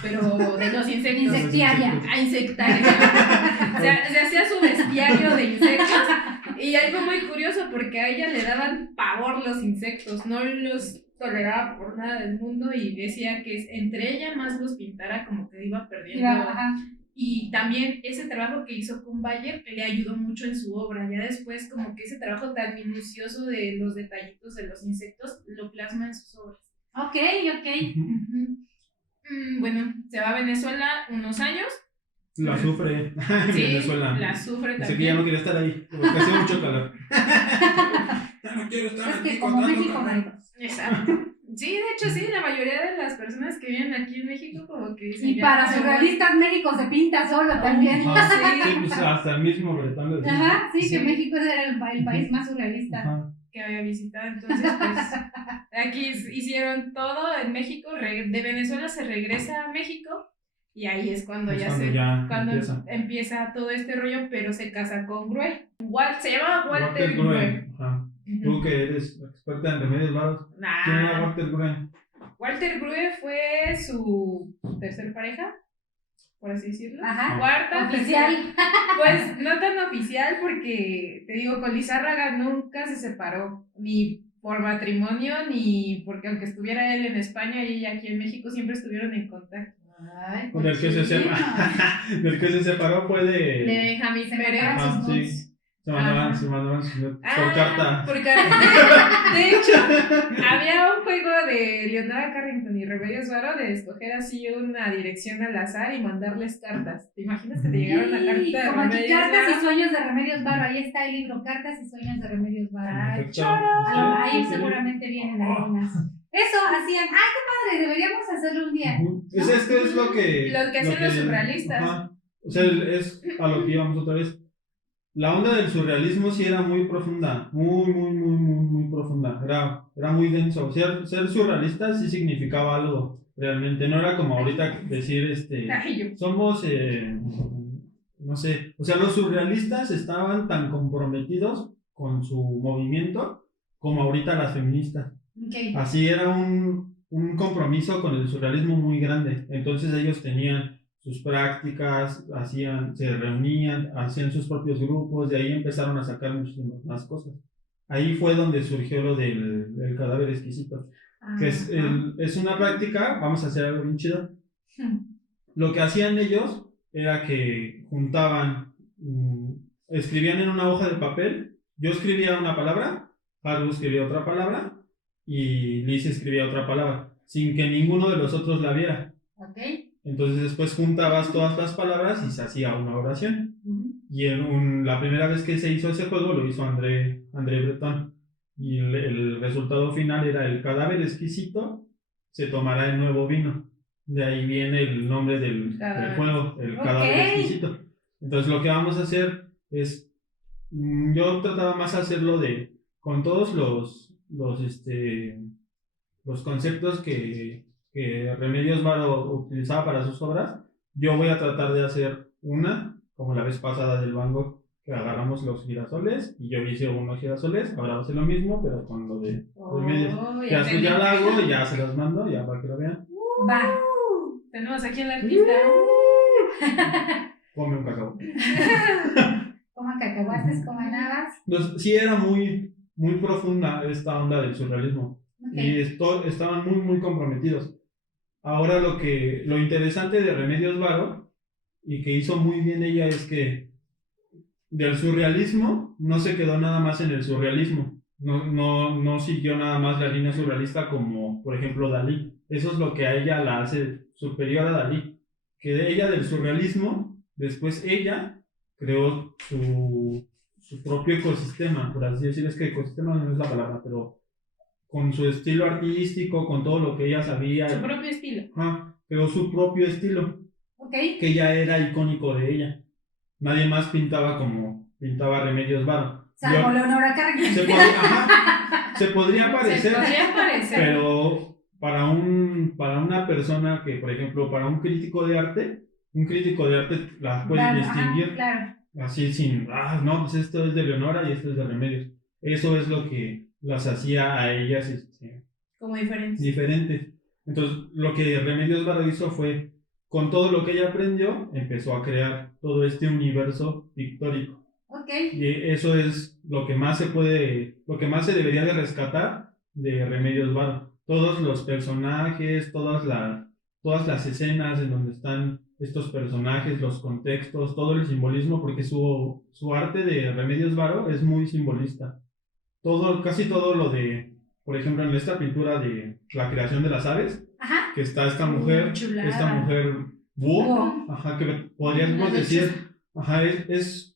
pero de los insectos. Insectaria. Insectaria. Se hacía su bestiario de insectos y algo muy curioso porque a ella le daban pavor los insectos, no los toleraba por nada del mundo y decía que entre ella más los pintara como que iba perdiendo. Y también ese trabajo que hizo con Bayer le ayudó mucho en su obra. Ya después como que ese trabajo tan minucioso de los detallitos de los insectos lo plasma en sus obras. Ok. Bueno, se va a Venezuela unos años. La sufre en Venezuela. La sufre también. Dice que ya no quería estar ahí, porque hace mucho calor. Ya no quiero estar aquí. Es que como México, Exacto. Sí, de hecho sí, la mayoría de las personas que viven aquí en México como que dicen... Y para surrealistas México se pinta solo también. Sí, pues hasta el mismo Bretón. Sí, que México era el país más surrealista que había visitado. Entonces, pues, aquí hicieron todo en México. De Venezuela se regresa a México y ahí es cuando empieza todo este rollo, pero se casa con Grue. Se llama Walter Grue. Tú que eres experta en remedios raros. ¿Quién era Walter Grue? Walter Grue fue su tercer pareja, por así decirlo. Cuarta. Oficial. Pues no tan oficial porque, te digo, con Lizárraga nunca se separó, ni por matrimonio, ni porque aunque estuviera él en España y ella aquí en México, siempre estuvieron en contacto. Con el que se separó fue de Benjamín Pérez. Se mandaban por carta. De hecho, había un juego de Leonora Carrington y Remedios Varo de escoger así una dirección al azar y mandarles cartas. ¿Te imaginas que te llegara una carta de como aquí Remedios Cartas Varo? y Sueños de Remedios Varo. Ahí está el libro, Cartas y Sueños de Remedios Varo. Ahí seguramente vienen algunas. Eso hacían. ¡Ay, qué padre! Deberíamos hacerlo un día. Es lo que hacían los surrealistas. O sea, es a lo que íbamos otra vez. La onda del surrealismo sí era muy profunda, muy profunda, era muy denso. Ser surrealista sí significaba algo, realmente, no era como ahorita decir, somos, no sé, o sea, los surrealistas estaban tan comprometidos con su movimiento como ahorita las feministas. Así era un compromiso con el surrealismo muy grande, entonces ellos tenían sus prácticas, se reunían, hacían sus propios grupos, de ahí empezaron a sacar muchísimas más cosas. ahí fue donde surgió lo del cadáver exquisito. Que es una práctica, vamos a hacer algo bien chido. Lo que hacían ellos era que juntaban, escribían en una hoja de papel, yo escribía una palabra, Haru escribía otra palabra y Liz escribía otra palabra, sin que ninguno de los otros la viera. Okay. Entonces después juntabas todas las palabras y se hacía una oración. Y la primera vez que se hizo ese juego lo hizo André Breton. Y el resultado final era el cadáver exquisito se tomará el nuevo vino. De ahí viene el nombre del juego, el cadáver exquisito. Entonces lo que vamos a hacer es, yo trataba más hacerlo con todos los conceptos que Remedios Varo utilizaba para sus obras. Yo voy a tratar de hacer una, como la vez pasada del Van Gogh, que agarramos los girasoles y yo hice unos girasoles. Ahora va a ser lo mismo, pero con lo de Remedios. Ya lo hago y ya se los mando, ya para que lo vean. Va. Tenemos aquí al artista. Come un cacao. Coman cacahuates, coman habas. Sí, era muy, muy profunda esta onda del surrealismo. Y estaban muy, muy comprometidos. Ahora lo interesante de Remedios Varo, y que hizo muy bien ella, es que del surrealismo no se quedó nada más en el surrealismo. No siguió nada más la línea surrealista como, por ejemplo, Dalí. Eso es lo que a ella la hace superior a Dalí. Que de ella del surrealismo, después ella creó su propio ecosistema, por así decirlo. Es que ecosistema no es la palabra, pero con su estilo artístico, con todo lo que ella sabía. Su propio estilo. Creó su propio estilo. Que ya era icónico de ella. Nadie más pintaba como pintaba Remedios Varo. Salvo Leonora Carrington. Se podría parecer. Pero para una persona que, por ejemplo, para un crítico de arte la puede distinguir. Claro. Así sin, no, pues esto es de Leonora y esto es de Remedios. Eso es lo que las hacía a ellas como diferentes. Entonces, lo que Remedios Varo hizo fue, con todo lo que ella aprendió, empezó a crear todo este universo pictórico. Y eso es lo que más se debería de rescatar de Remedios Varo. Todos los personajes, todas las escenas en donde están estos personajes, los contextos, todo el simbolismo, porque su arte de Remedios Varo es muy simbolista. Casi todo lo de, por ejemplo, en esta pintura de la creación de las aves, que está esta mujer búho, que podríamos decir,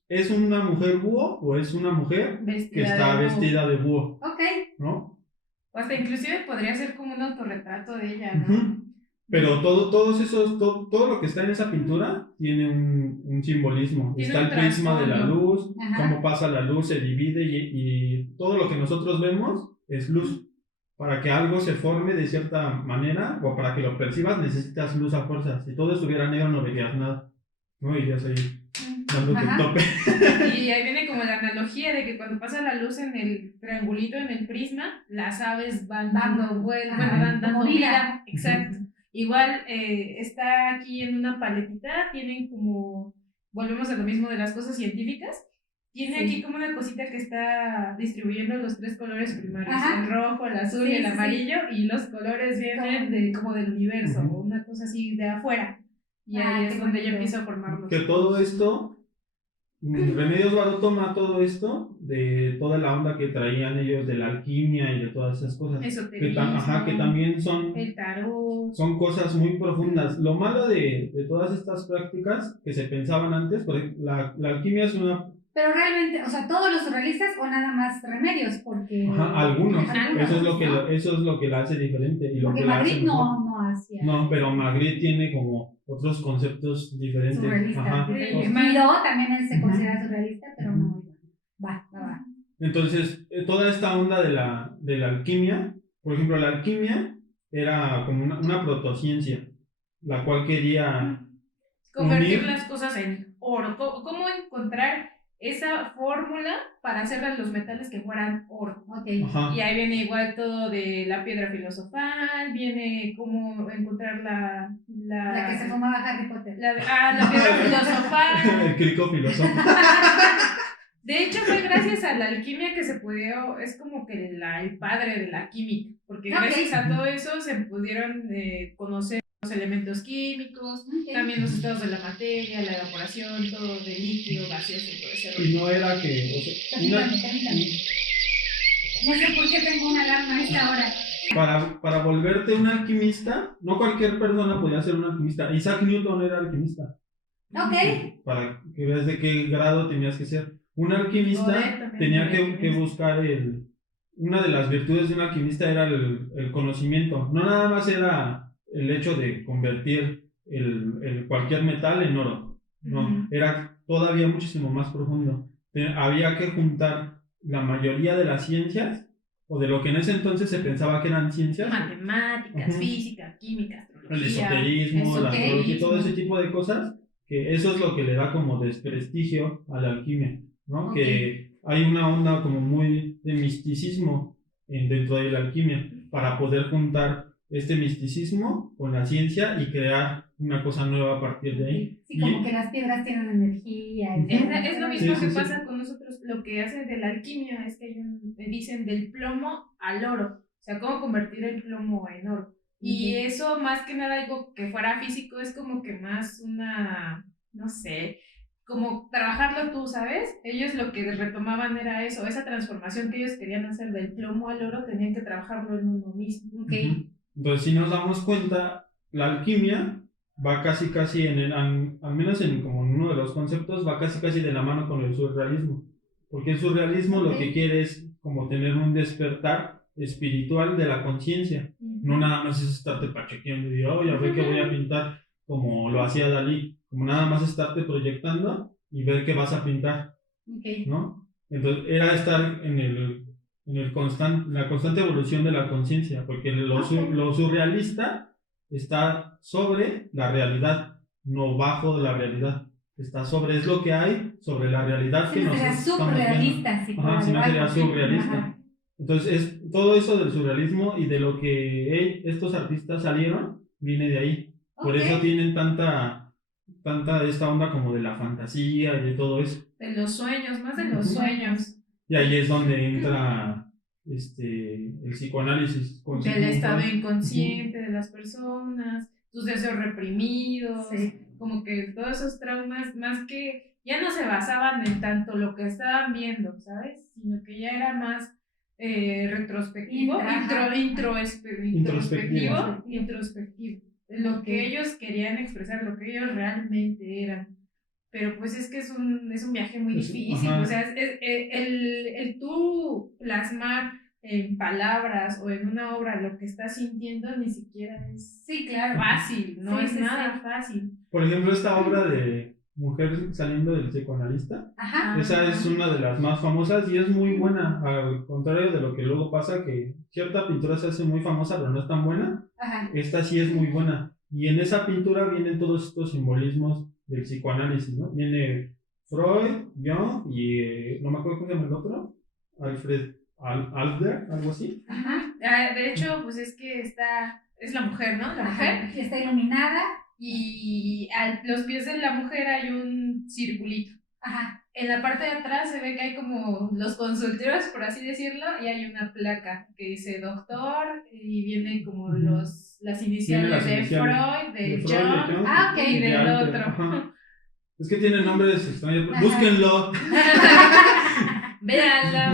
¿es una mujer búho o es una mujer que está vestida de búho? ¿No? O hasta inclusive podría ser como un autorretrato de ella, ¿no? Pero todo lo que está en esa pintura tiene un simbolismo. Está el prisma de la luz, cómo pasa la luz, se divide y todo lo que nosotros vemos es luz. Para que algo se forme de cierta manera o para que lo percibas necesitas luz a fuerza. Si todo estuviera negro no verías nada. No irías ahí dándote tope. Y ahí viene como la analogía de que cuando pasa la luz en el triangulito, en el prisma, las aves van dando vueltas, van dando vida. Exacto. Igual está aquí en una paletita, tienen como, volvemos a lo mismo de las cosas científicas, tiene aquí como una cosita que está distribuyendo los 3 colores primarios, el rojo, el azul y el amarillo, y los colores vienen como del universo, o una cosa así de afuera, y ahí es donde yo empiezo a formarlos. Que todo esto, Remedios Varo toma todo esto de toda la onda que traían ellos de la alquimia y de todas esas cosas. Que también el tarot. Son cosas muy profundas. Lo malo de todas estas prácticas que se pensaban antes, porque la alquimia es una... Pero realmente, o sea, todos los surrealistas o nada más Remedios, porque... algunos. Eso es lo que la hace diferente. Y lo porque que Magritte la hace no hacía... No, pero Magritte tiene como otros conceptos diferentes. Surrealista. Miro también se considera surrealista, pero no. Va. Entonces, toda esta onda de la alquimia, por ejemplo, la alquimia era como una protociencia, la cual quería convertir las cosas en oro. ¿Cómo encontrar esa fórmula para hacer los metales que fueran oro? Y ahí viene igual todo de la piedra filosofal, viene cómo encontrar la que se fumaba Harry Potter. La piedra filosofal. El crico filosofal. De hecho, fue gracias a la alquimia que se pudo, es como que el padre de la química, porque gracias a todo eso se pudieron conocer los elementos químicos, también los estados de la materia, la evaporación, todo de líquido, gaseoso y todo eso. Y no era que... No sé por qué tengo una alarma a esta hora. Para volverte un alquimista, no cualquier persona podía ser un alquimista. Isaac Newton era alquimista. Ok. Para que veas de qué grado tenías que ser. Un alquimista tenía que buscar una de las virtudes de un alquimista era el conocimiento. No nada más era el hecho de convertir cualquier metal en oro. No, era todavía muchísimo más profundo. Había que juntar la mayoría de las ciencias, o de lo que en ese entonces se pensaba que eran ciencias. Matemáticas, física, química, astrología. El esoterismo, la astrología, todo ese tipo de cosas, que eso es lo que le da como desprestigio a la alquimia, ¿no? Okay. Que hay una onda como muy de misticismo dentro de la alquimia, para poder juntar este misticismo con la ciencia y crear una cosa nueva a partir de ahí. Sí, como que las piedras tienen energía. Es lo mismo que pasa con nosotros. Lo que hace de la alquimia es que dicen del plomo al oro. O sea, cómo convertir el plomo en oro. Y eso, más que nada, algo que fuera físico, es como que más una, no sé, como trabajarlo tú, ¿sabes? Ellos lo que retomaban era eso, esa transformación que ellos querían hacer del plomo al oro, tenían que trabajarlo en uno mismo. Okay. Entonces, si nos damos cuenta, la alquimia va casi al menos como en uno de los conceptos, va casi de la mano con el surrealismo. Porque el surrealismo lo que quiere es como tener un despertar espiritual de la conciencia. No nada más es estarte pachequeando y ya ve que voy a pintar como lo hacía Dalí, como nada más estarte proyectando y ver qué vas a pintar, ¿no? Entonces era estar en la constante evolución de la conciencia, porque lo surrealista está sobre la realidad, no bajo de la realidad. Está sobre, es lo que hay sobre la realidad que nos estamos viendo. Si no sería surrealista. Ajá. Entonces, todo eso del surrealismo y de lo que estos artistas salieron, viene de ahí. Por eso tienen tanta esta onda como de la fantasía y de todo eso. De los sueños, más de los sueños. Y ahí es donde entra el psicoanálisis. Del estado inconsciente de las personas, tus deseos reprimidos, como que todos esos traumas, más que ya no se basaban en tanto lo que estaban viendo, ¿sabes? Sino que ya era más retrospectivo, introspectivo, lo que ellos querían expresar, lo que ellos realmente eran. Pero pues es que es un viaje muy difícil, o sea, el tú plasmar en palabras o en una obra lo que estás sintiendo ni siquiera es fácil, no es nada fácil. Por ejemplo, esta obra de Mujer saliendo del psicoanalista, esa es una de las más famosas y es muy buena, al contrario de lo que luego pasa, que cierta pintura se hace muy famosa pero no es tan buena. Esta sí es muy buena, y en esa pintura vienen todos estos simbolismos del psicoanálisis, ¿no? Viene Freud, Jung y no me acuerdo cómo se llama el otro, Alfred Adler, algo así. De hecho, pues es que es la mujer, ¿no? La mujer está iluminada. Y a los pies de la mujer hay un circulito. En la parte de atrás se ve que hay como los consultorios, por así decirlo, y hay una placa que dice doctor y viene como las iniciales de Freud, de Jung, y del otro. Es que tiene nombres extraños, búsquenlo. Véanla.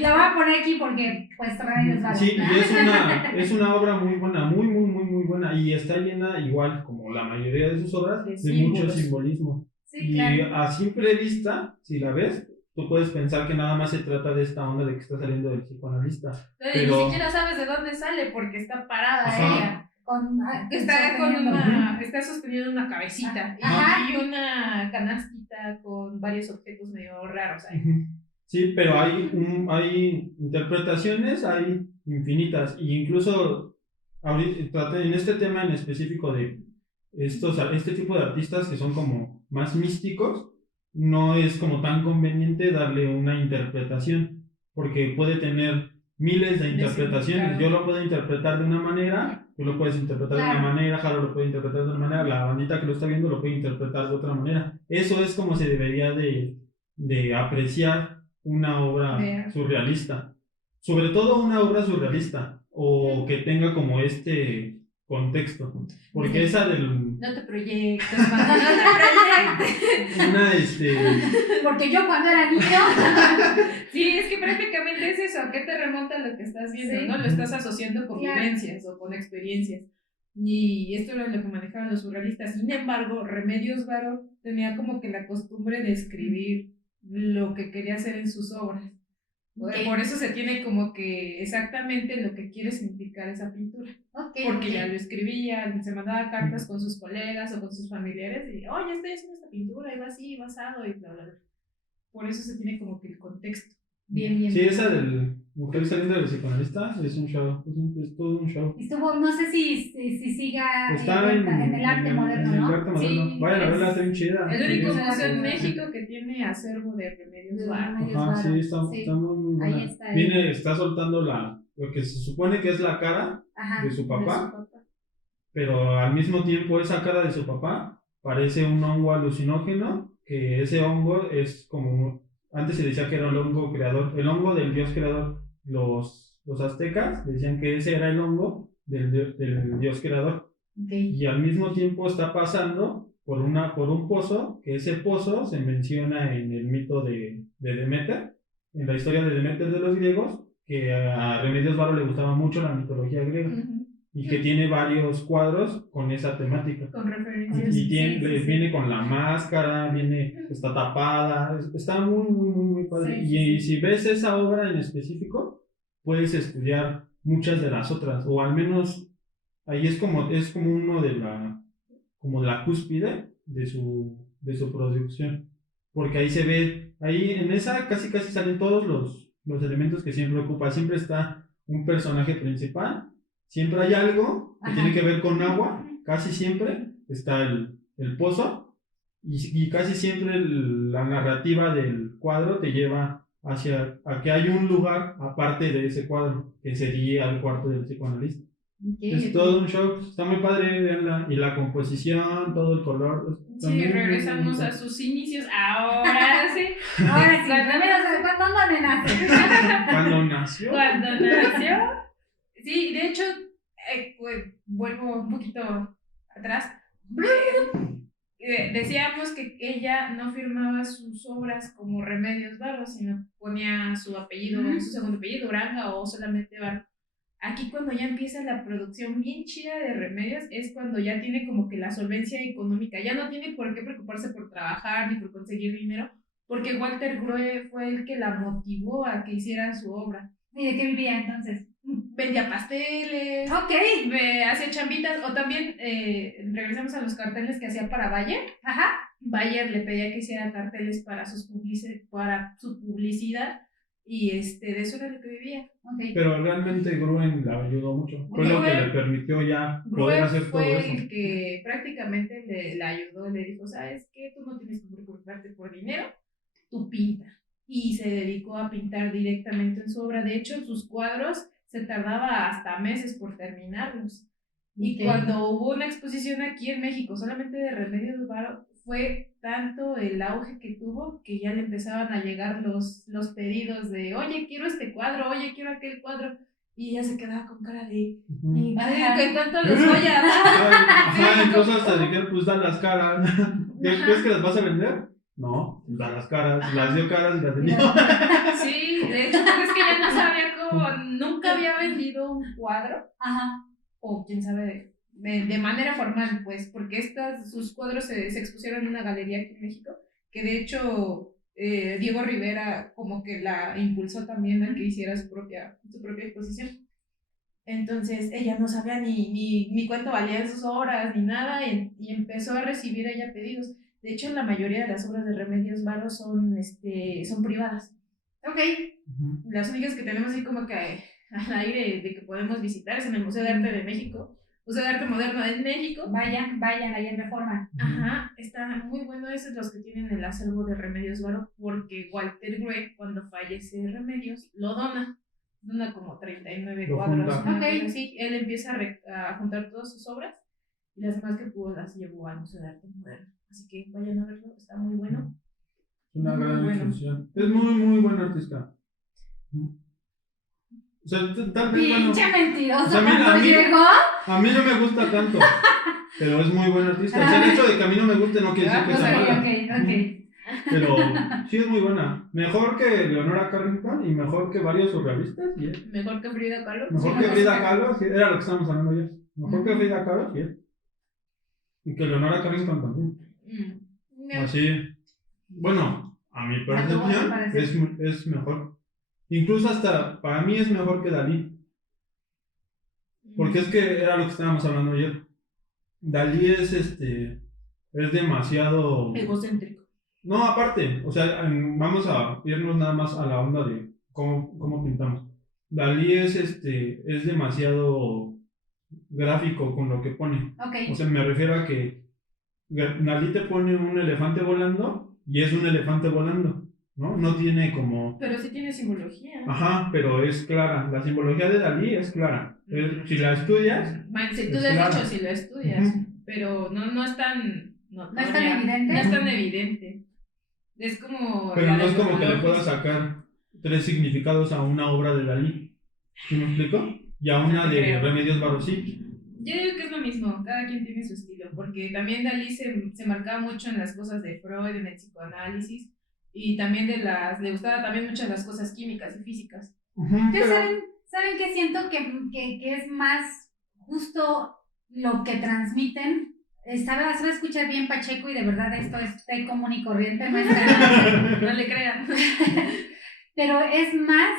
La voy a poner aquí porque pues todavía les va a Sí, y es una obra muy buena, muy buena, y está llena, igual como la mayoría de sus obras, de mucho simbolismo. Y a simple vista, si la ves, tú puedes pensar que nada más se trata de esta onda de que está saliendo del psicoanalista. Pero ni siquiera sabes de dónde sale porque está parada ella. Está sosteniendo una cabecita y una canastita con varios objetos medio raros ahí. Sí, pero hay interpretaciones, hay infinitas, y incluso en este tema en específico de este tipo de artistas que son como más místicos, no es como tan conveniente darle una interpretación, porque puede tener miles de interpretaciones. Yo lo puedo interpretar de una manera, tú lo puedes interpretar de una manera, Jaro lo puede interpretar de una manera, la bandita que lo está viendo lo puede interpretar de otra manera. Eso es como se debería de de apreciar una obra surrealista, sobre todo una obra surrealista, o que tenga como este contexto, porque esa del... No te proyectes, no te proyectes. Porque yo cuando era niño... Sí, es que prácticamente es eso, ¿a qué te remonta lo que estás viendo? Sí. ¿No? Lo estás asociando con vivencias o con experiencias. Y esto era lo que manejaban los surrealistas. Sin embargo, Remedios Varo tenía como que la costumbre de escribir lo que quería hacer en sus obras. Por eso se tiene como que exactamente lo que quiere significar esa pintura. Porque ya lo escribía, se mandaba cartas con sus colegas o con sus familiares y, oye, estoy haciendo esta pintura, y va así, va asado, y bla, bla, bla. Por eso se tiene como que el contexto. Bien. Sí, esa del Mujer saliendo del psicoanalista es un show, es todo un show. Estuvo, no sé si siga está en el arte moderno, ¿no? En el arte moderno. Sí, vayan a verla, está bien chida. El único museo en México que tiene acervo de Remedios Varo. Ajá, sí, está muy buena. Ahí está. Está soltando lo que se supone que es la cara de su papá, pero al mismo tiempo esa cara de su papá parece un hongo alucinógeno, que ese hongo es como, antes se decía que era el hongo creador, el hongo del dios creador. Los aztecas decían que ese era el hongo del dios creador. Y al mismo tiempo está pasando por un pozo, que ese pozo se menciona en el mito de Demeter, en la historia de Demeter de los griegos, que a Remedios Varo le gustaba mucho la mitología griega. Y que tiene varios cuadros con esa temática. Con referencias. Y viene con la máscara, está tapada, está muy padre. Y si ves esa obra en específico, puedes estudiar muchas de las otras, o al menos ahí es como uno de la cúspide de su producción. Porque ahí se ve, ahí en esa casi salen todos los elementos que siempre ocupa. Siempre está un personaje principal. Siempre hay algo que tiene que ver con agua, casi siempre está el pozo, y casi siempre la narrativa del cuadro te lleva hacia a que hay un lugar aparte de ese cuadro, que sería el cuarto del psicoanalista. Es todo un show, está muy padre, veanla, y la composición, todo el color. Sí, regresamos a sus inicios, ahora sí. ¿Cuándo nació? Cuando nació. Sí, de hecho, vuelvo un poquito atrás. Decíamos que ella no firmaba sus obras como Remedios Varo, sino ponía su apellido, su segundo apellido, Uranga, o solamente Varo. Aquí cuando ya empieza la producción bien chida de Remedios es cuando ya tiene como que la solvencia económica, ya no tiene por qué preocuparse por trabajar ni por conseguir dinero, porque Walter Grue fue el que la motivó a que hiciera su obra. ¿Y de qué vivía entonces? Vendía pasteles, hacía chambitas, o también regresamos a los carteles que hacía para Bayer. Bayer le pedía que hiciera carteles para su publicidad, y de eso era lo que vivía. Pero realmente Gruen la ayudó mucho, fue lo que le permitió ya poder hacer todo eso. Fue el que prácticamente le ayudó, le dijo, ¿sabes qué? Tú no tienes que preocuparte por dinero, tú pinta. Y se dedicó a pintar directamente en su obra. De hecho, sus cuadros se tardaba hasta meses por terminarlos. Y cuando hubo una exposición aquí en México, solamente de Remedios Varo, fue tanto el auge que tuvo que ya le empezaban a llegar los pedidos de, oye, quiero este cuadro, oye, quiero aquel cuadro. Y ella se quedaba con cara de, ¿qué tanto les voy a dar? Incluso hasta dijeron, pues dan las caras. ¿Crees que las vas a vender? No, da las caras, las dio caras y las vendió. Sí, de hecho, es que ya no sabía cómo, nunca había vendido un cuadro. O quién sabe, de manera formal, pues, porque sus cuadros se expusieron en una galería aquí en México, que de hecho Diego Rivera como que la impulsó también a que hiciera su propia exposición. Entonces ella no sabía ni cuánto valían sus obras ni nada, y empezó a recibir ella pedidos. De hecho, la mayoría de las obras de Remedios Varo son privadas. Las únicas que tenemos así como que al aire de que podemos visitar es en el Museo de Arte de México, Museo de Arte Moderno en México. Vayan ahí en Reforma. Está muy bueno, esos los que tienen el acervo de Remedios Varo, porque Walter Grue, cuando fallece Remedios, lo dona como 39 cuadros. Sí, él empieza a juntar todas sus obras, y las más que pudo las llevó al Museo de Arte Moderno. Así que vayan a verlo, está muy bueno. Es una gran bueno. exposición. Es muy, muy buen artista. O sea, tal vez, bueno, Pinche mentiroso, o sea, cuando llegó. a mí no me gusta tanto, pero es muy buen artista. O sea, el hecho de que a mí no me guste no quiere decir que sea mala. Ok. Pero sí es muy buena. Mejor que Leonora Carrington y mejor que varios surrealistas. ¿Sí? Mejor que Frida Kahlo. Mejor que Frida Kahlo, sí, era lo que estábamos hablando ayer. Mejor que Frida Kahlo, sí. Y que Leonora Carrington también. Así, bueno, a mi percepción es mejor. Incluso hasta para mí es mejor que Dalí. Porque es que era lo que estábamos hablando ayer. Dalí es demasiado egocéntrico. No, aparte, o sea, vamos a irnos nada más a la onda de cómo pintamos. Dalí es demasiado gráfico con lo que pone. Okay. O sea, me refiero a que Dalí te pone un elefante volando y es un elefante volando, ¿no? No tiene como... Pero sí tiene simbología. Ajá, pero es clara. La simbología de Dalí es clara. Si la estudias... Bueno, si tú lo has dicho, si lo estudias, pero no es tan... ¿No es tan evidente? No es tan evidente. Es como... Pero no es como que le puedas sacar 3 significados a una obra de Dalí. ¿Sí me explico? Y a una de Remedios Varo sí. Yo digo que es lo mismo, cada quien tiene su estilo, porque también Dalí se marcaba mucho en las cosas de Freud, en el psicoanálisis, y también le gustaba también muchas las cosas químicas y físicas. Pero... ¿Saben qué siento que es más justo lo que transmiten? Se va a escuchar bien Pacheco y de verdad esto es té común y corriente, no es nada. No le crean. Pero es más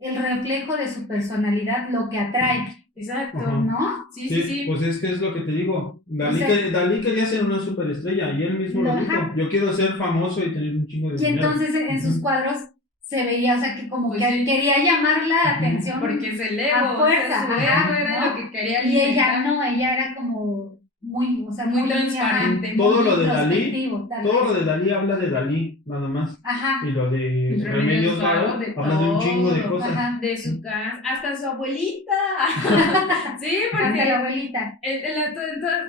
el reflejo de su personalidad lo que atrae. Exacto. ¿No? Sí. Pues es que es lo que te digo. Dalí quería ser una superestrella y él mismo lo dijo. Yo quiero ser famoso y tener un chingo de dinero. Y entonces en sus cuadros se veía, o sea, que como pues que quería llamar la atención. Porque es el ego. A fuerza. O sea, su ego era ¿no? lo que quería alimentar. Ella era como muy transparente. Todo lo de Dalí habla de Dalí, nada más. Ajá. Y lo de Remedios Varo habla de un chingo de cosas. Ajá. De su casa, hasta su abuelita. Sí, porque hasta la abuelita.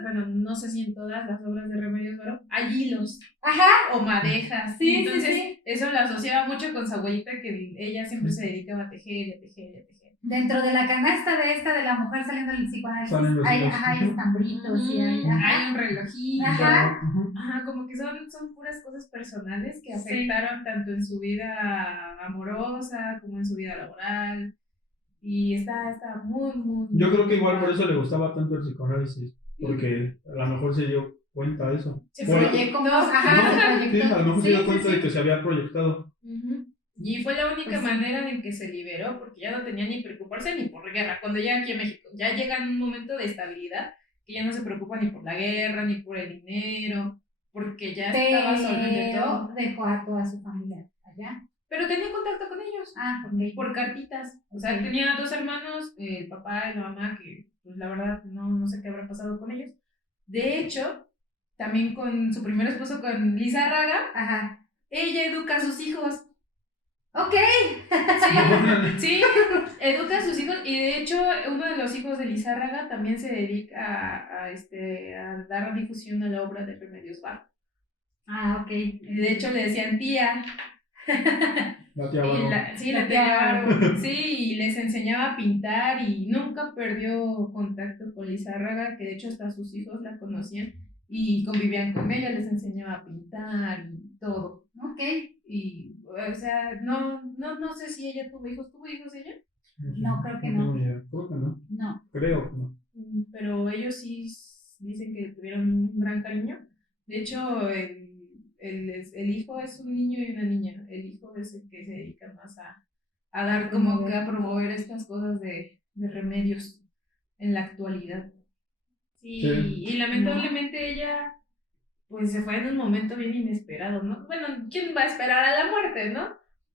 Bueno, no sé si en todas las obras de Remedios Varo hay hilos. Ajá. O madejas. Sí, entonces, eso lo asociaba mucho con su abuelita, que ella siempre se dedicaba a tejer y a tejer y a tejer. Dentro de la canasta de la mujer saliendo del psicoanálisis hay estambritos y hay un relojito. Ajá, como que son puras cosas personales que afectaron tanto en su vida amorosa como en su vida laboral. Y está muy, muy... Yo creo que igual por eso le gustaba tanto el psicoanálisis, porque a lo mejor se dio cuenta de eso. Se proyectó. Sí, a lo mejor se dio cuenta de que se había proyectado. Y fue la única manera en que se liberó, porque ya no tenía ni preocuparse ni por guerra. Cuando llega aquí a México, ya llega en un momento de estabilidad, que ya no se preocupa ni por la guerra, ni por el dinero, porque ya estaba solvente todo. Dejó a toda su familia allá. Pero tenía contacto con ellos. Por cartitas. O sea, tenía 2 hermanos, el papá y la mamá, que pues la verdad no sé qué habrá pasado con ellos. De hecho, también con su primer esposo, con Lizárraga, ella educa a sus hijos. Ok. Sí, educa a sus hijos y de hecho uno de los hijos de Lizárraga también se dedica a dar difusión a la obra de Remedios Varo. Ok. De hecho le decían tía. La tía Varo. La tía Varo. Sí, y les enseñaba a pintar y nunca perdió contacto con Lizárraga, que de hecho hasta sus hijos la conocían y convivían con ella, les enseñaba a pintar y todo. Ok. Y, o sea, no sé si ella tuvo hijos. ¿Tuvo hijos ella? No, creo que no. Creo que no. No. Creo que no. Pero ellos sí dicen que tuvieron un gran cariño. De hecho, el hijo es un niño y una niña. El hijo es el que se dedica más a dar como que a promover estas cosas de remedios en la actualidad. Sí. Y lamentablemente ella pues se fue en un momento bien inesperado, ¿no? Bueno, ¿quién va a esperar a la muerte, no?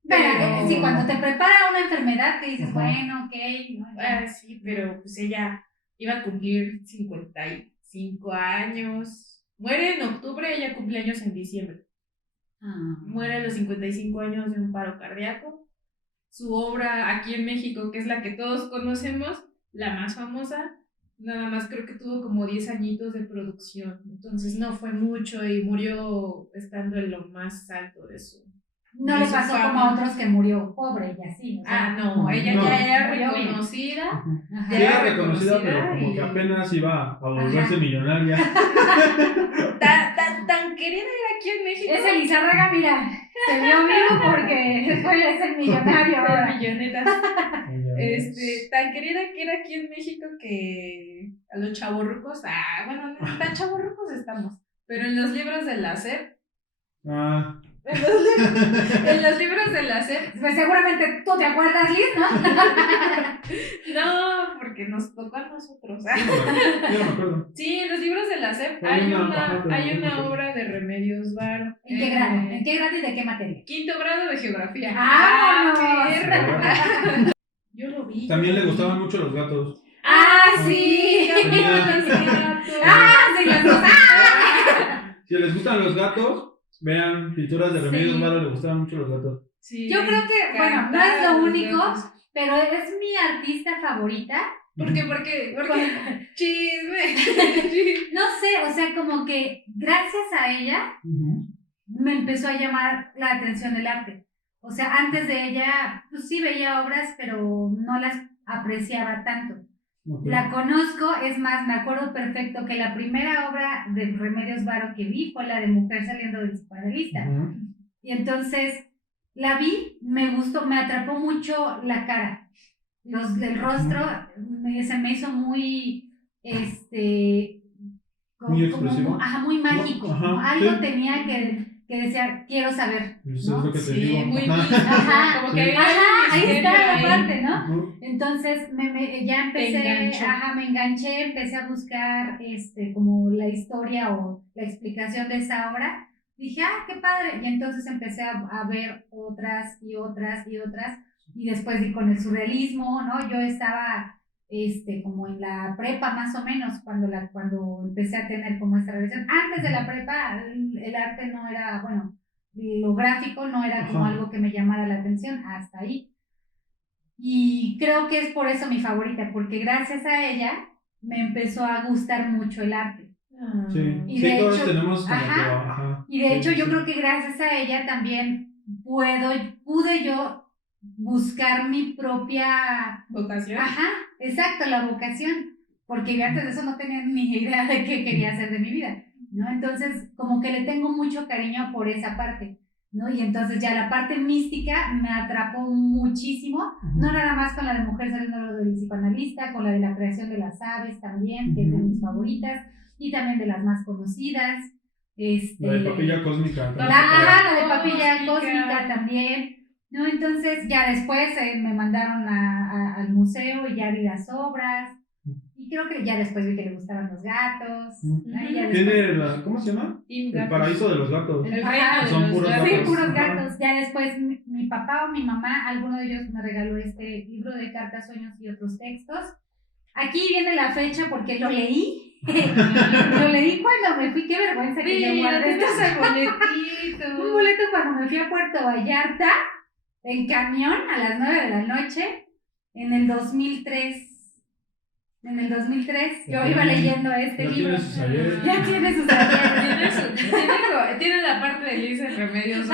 Pero sí, cuando te prepara una enfermedad que dices, bueno, ok. No, sí, pero pues ella iba a cumplir 55 años. Muere en octubre, ella cumple años en diciembre. Muere a los 55 años de un paro cardíaco. Su obra aquí en México, que es la que todos conocemos, la más famosa, nada más creo que tuvo como 10 añitos de producción, entonces no fue mucho y murió estando en lo más alto de su no le pasó como a otros que murió pobre y así. O sea, no, ella no. ya era reconocida. Ajá. Sí, era reconocida, pero como que apenas iba a volverse millonaria. Tan querida era aquí en México. Ese Lizárraga, mira, se vio vivo porque es el millonario ahora. Millonetas. Tan querida que era aquí en México que a los chavorrucos, bueno, no tan chavorrucos estamos, pero en los libros de la SEP. En los libros de la SEP. Pues seguramente tú te acuerdas, Liz, ¿no? No, porque nos tocó a nosotros. Yo no me acuerdo. Sí, en los libros de la SEP Hay hay una una obra de Remedios Varo. ¿En qué grado? ¿En qué grado y de qué materia? 5º grado de geografía. ¡Vámonos! Yo lo vi. También le gustaban mucho los gatos. Sí. Sí, las dos. Si les gustan los gatos, vean pinturas de Remedios Varo, le gustaban mucho los gatos. Sí, Yo creo que, bueno, no es lo único, pero es mi artista favorita. ¿Por qué? Porque chisme. No sé, o sea, como que gracias a ella me empezó a llamar la atención el arte. O sea, antes de ella, pues sí veía obras, pero no las apreciaba tanto. Okay. La conozco, es más, me acuerdo perfecto que la primera obra de Remedios Varo que vi fue la de Mujer saliendo del psicoanalista. Y entonces la vi, me gustó, me atrapó mucho la cara. El rostro se me hizo muy, muy expresivo. Muy mágico. No, algo tenía que decía, quiero saber. Eso es lo que te digo. Muy Ajá. bien. Como que ahí está la ahí. parte, ¿no? Entonces ya empecé, me enganché, empecé a buscar como la historia o la explicación de esa obra. Dije, qué padre. Y entonces empecé a ver otras y otras y otras. Y después di con el surrealismo, ¿no? Yo estaba como en la prepa más o menos cuando empecé a tener como esta relación. Antes de la prepa el arte no era, bueno, lo gráfico no era como algo que me llamara la atención hasta ahí. Y creo que es por eso mi favorita, porque gracias a ella me empezó a gustar mucho el arte. Sí, y de todos hecho, tenemos como y de hecho yo creo que gracias a ella también pude yo buscar mi propia vocación. Exacto, la vocación, porque yo antes de eso no tenía ni idea de qué quería hacer de mi vida, ¿no? Entonces como que le tengo mucho cariño por esa parte, ¿no? Y entonces ya la parte mística me atrapó muchísimo, no nada más con la de Mujer saliendo del psicoanalista, con la de la creación de las aves también, que es de mis favoritas, y también de las más conocidas. La de Papilla Cósmica. La de Papilla Cósmica también, ¿no? Entonces ya después me mandaron al museo y ya vi las obras. Y creo que ya después vi que le gustaban los gatos. Tiene ¿cómo se llama? El paraíso de los gatos. El reino son de puros gatos. Sí, puros gatos. Ya después mi papá o mi mamá, alguno de ellos me regaló este libro de cartas, sueños y otros textos. Aquí viene la fecha porque lo leí. Lo leí cuando me fui, qué vergüenza que yo guardé boletito. Un boleto cuando me fui a Puerto Vallarta en camión a las 9 de la noche en el 2003. En el 2003 yo iba leyendo este libro. Ya tiene sus ayeres. Tiene la parte de Liz en Remedios.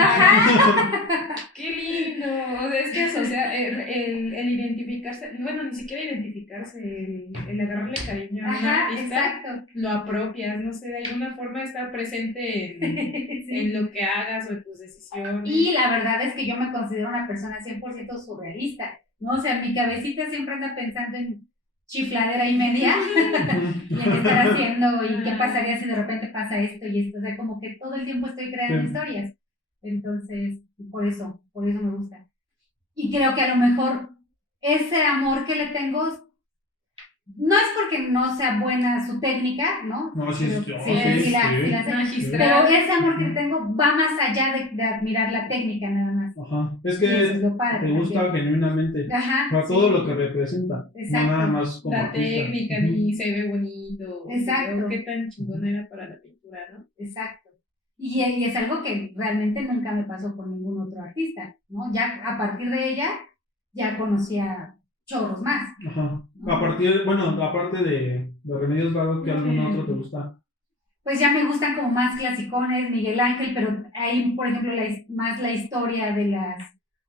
Qué lindo. O sea, es que asociar el identificarse, bueno, ni siquiera identificarse, el agarrarle cariño a un artista, exacto. Lo apropias, no sé, de alguna forma estar presente en lo que hagas o en tus decisiones. Y la verdad es que yo me considero una persona 100% surrealista, ¿no? O sea, mi cabecita siempre anda pensando en chifladera y media y en qué estar haciendo y qué pasaría si de repente pasa esto y esto, o sea, como que todo el tiempo estoy creando historias. Entonces, por eso me gusta. Y creo que a lo mejor ese amor que le tengo no es porque no sea buena su técnica, ¿no? No, sí, pero ese amor que le tengo va más allá de admirar la técnica nada más. Es que te gusta genuinamente todo lo que representa. Exacto. No nada más como la técnica ni se ve bonito. Exacto. O qué tan chingona era para la pintura, ¿no? Exacto. Y es algo que realmente nunca me pasó con ningún otro artista, ¿no? Ya a partir de ella ya conocía chorros más. ¿No? Aparte de Remedios Varo, ¿qué algún otro te gusta? pues ya me gustan como más clasicones, Miguel Ángel, pero ahí, por ejemplo, más la historia de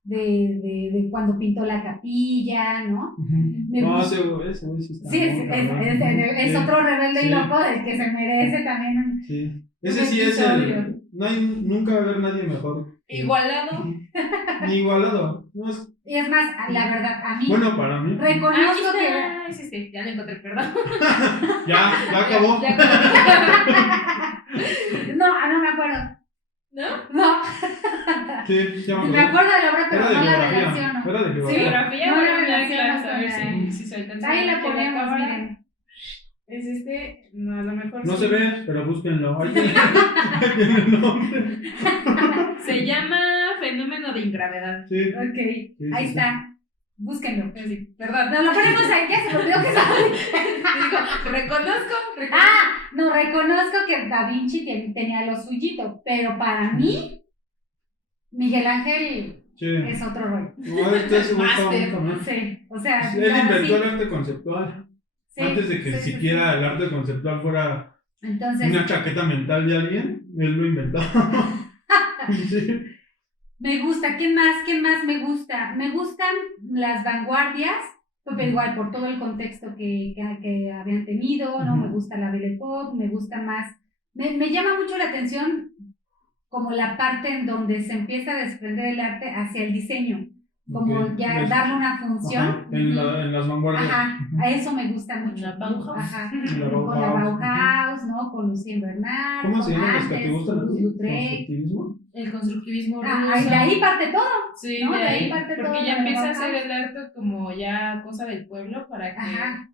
de cuando pintó la capilla, ¿no? No, ese sí está. Sí, es otro rebelde y loco del que se merece también. Sí. Ese sí es el. Nunca va a haber nadie mejor. Igualado. Ni igualado. No es... Y es más, la verdad, a mí. Bueno, para mí. Reconozco que. Sí, ya lo encontré, perdón. ya acabó. No me acuerdo. ¿No? No. Sí, ya me acuerdo de la obra, pero no la relaciono. Era de geografía. Sí, geografía, no la relaciono. A ver si se alcanza. Ahí la ponemos, miren. Es no, a lo mejor. No se ve, pero búsquenlo. Ahí tiene el nombre. Se llama Fenómeno de Ingravedad. Sí. Ok, sí, ahí sí. está. Búsquenlo. Sí, perdón. No, lo ponemos ahí, ya se me olvidó que sabe. Reconozco. No, reconozco que Da Vinci tenía lo suyito, pero para mí, Miguel Ángel es otro rollo. No, este es un Máster. Sí, o sea. Él inventó el arte conceptual. Sí, antes de que siquiera el arte conceptual fuera una chaqueta mental de alguien, él lo inventó. Sí. Me gusta, ¿quién más me gusta? Me gustan las vanguardias, pero igual por todo el contexto que habían tenido, ¿no? Me gusta la Belle Époque, me gusta más, me llama mucho la atención como la parte en donde se empieza a desprender el arte hacia el diseño, como ya darle una función. Ajá, en las vanguardias. Ajá, a eso me gusta mucho. La Bauhaus. Ajá, La con la Bauhaus, ¿no? Con Lucien Bernard. ¿Cómo se llaman los que Antes, te gustan a con ti? Lautrec. ¿Constructivismo? El constructivismo ruso. Y de ahí parte todo. Sí, ¿no? de ahí parte porque todo ya de empieza a Bauhaus. ser el arte como ya cosa del pueblo para que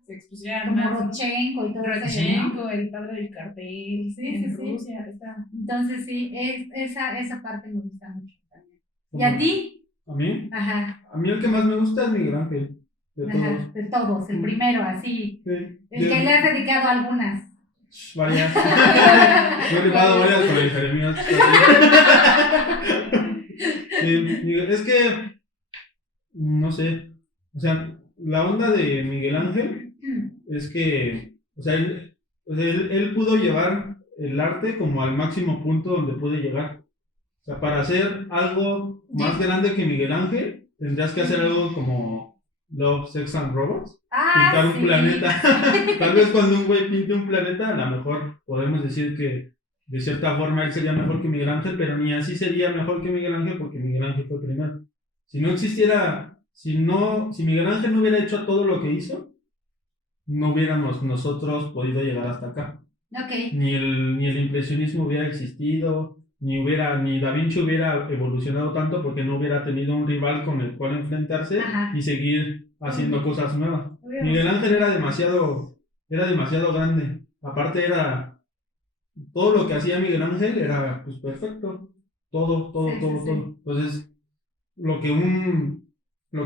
se expusiera como más. Rodchenko y todo eso, Rodchenko, ¿no? el padre del cartel, en Rusia, está. Entonces sí, esa parte me gusta mucho también. ¿Y a ti? ¿A mí? Ajá. A mí el que más me gusta es Miguel Ángel. De todos, el primero, así. Sí. El que le has dedicado algunas. Varias. Me he dedicado varias con el Jeremías. Sí, es que, no sé, o sea, la onda de Miguel Ángel es que, o sea, él pudo llevar el arte como al máximo punto donde puede llegar. O sea, para hacer algo más grande que Miguel Ángel, tendrías que hacer algo como Love, Sex and Robots. Pintar un planeta. Tal vez cuando un güey pinte un planeta, a lo mejor podemos decir que de cierta forma él sería mejor que Miguel Ángel, pero ni así sería mejor que Miguel Ángel porque Miguel Ángel fue primero. Si no existiera, si Miguel Ángel no hubiera hecho todo lo que hizo, no hubiéramos nosotros podido llegar hasta acá. Okay. Ni el impresionismo hubiera existido, ni Da Vinci hubiera evolucionado tanto porque no hubiera tenido un rival con el cual enfrentarse y seguir haciendo cosas nuevas. Miguel Ángel era demasiado grande. Aparte todo lo que hacía Miguel Ángel era pues perfecto. Todo. Entonces, lo que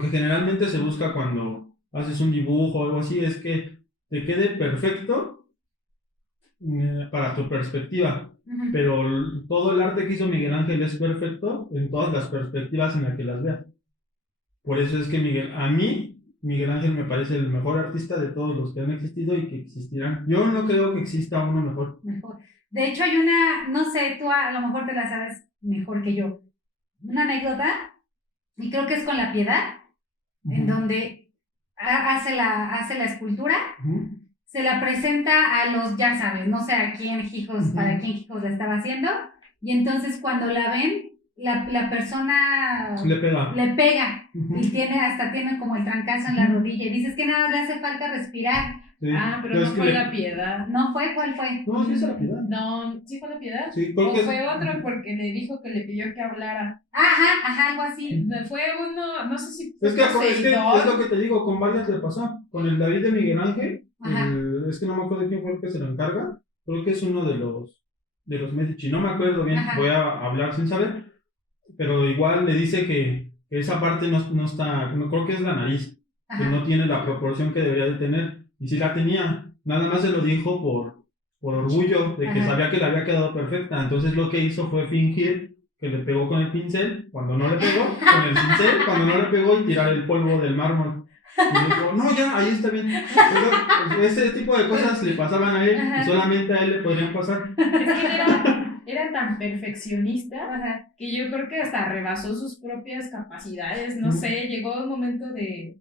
generalmente se busca cuando haces un dibujo o algo así es que te quede perfecto para tu perspectiva. Pero todo el arte que hizo Miguel Ángel es perfecto en todas las perspectivas en las que las veas. Por eso es que Miguel Ángel me parece el mejor artista de todos los que han existido y que existirán. Yo no creo que exista uno mejor. De hecho hay una, no sé, tú a lo mejor te la sabes mejor que yo, una anécdota, y creo que es con la Piedad, en donde hace la escultura, se la presenta a los, ya sabes, no sé a quién Hijos, para quién Hijos la estaba haciendo, y entonces cuando la ven, la persona le pega. Y tiene como el trancazo en la rodilla, y dices que nada le hace falta respirar. Sí. Pero no fue la Piedad. ¿No fue? ¿Cuál fue? No, sí es la Piedad. No, ¿sí fue la Piedad? Sí, o fue otro porque le dijo que le pidió que hablara. Ajá, algo así. Fue uno, no sé si es lo que te digo, con varias le pasó. Con el David de Miguel Ángel, es que no me acuerdo quién fue el que se lo encarga. Creo que es uno de los Medici. No me acuerdo bien, voy a hablar sin saber. Pero igual le dice que esa parte no está, no creo que es la nariz, que no tiene la proporción que debería de tener. Y sí la tenía, nada más se lo dijo por orgullo de que sabía que le había quedado perfecta. Entonces lo que hizo fue fingir que le pegó con el pincel, cuando no le pegó, con el pincel, cuando no le pegó, y tirar el polvo del mármol. Y dijo, no, ya, ahí está bien. Pero, pues, ese tipo de cosas le pasaban a él y solamente a él le podrían pasar. Es que era tan perfeccionista que yo creo que hasta rebasó sus propias capacidades. No sé, llegó un momento de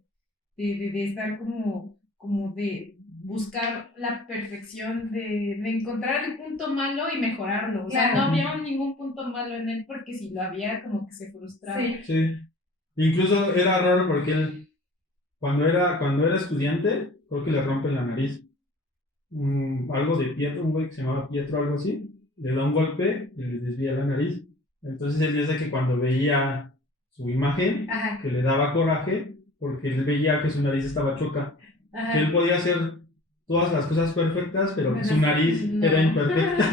estar como de buscar la perfección, de encontrar el punto malo y mejorarlo. O sea, no había ningún punto malo en él porque si lo había como que se frustraba. Sí. Incluso era raro porque él, cuando era estudiante, creo que le rompen la nariz. Algo de Pietro, un güey que se llamaba Pietro, algo así, le da un golpe y le desvía la nariz. Entonces él dice que cuando veía su imagen, que le daba coraje, porque él veía que su nariz estaba choca. Que él podía hacer todas las cosas perfectas, pero que su nariz era imperfecta.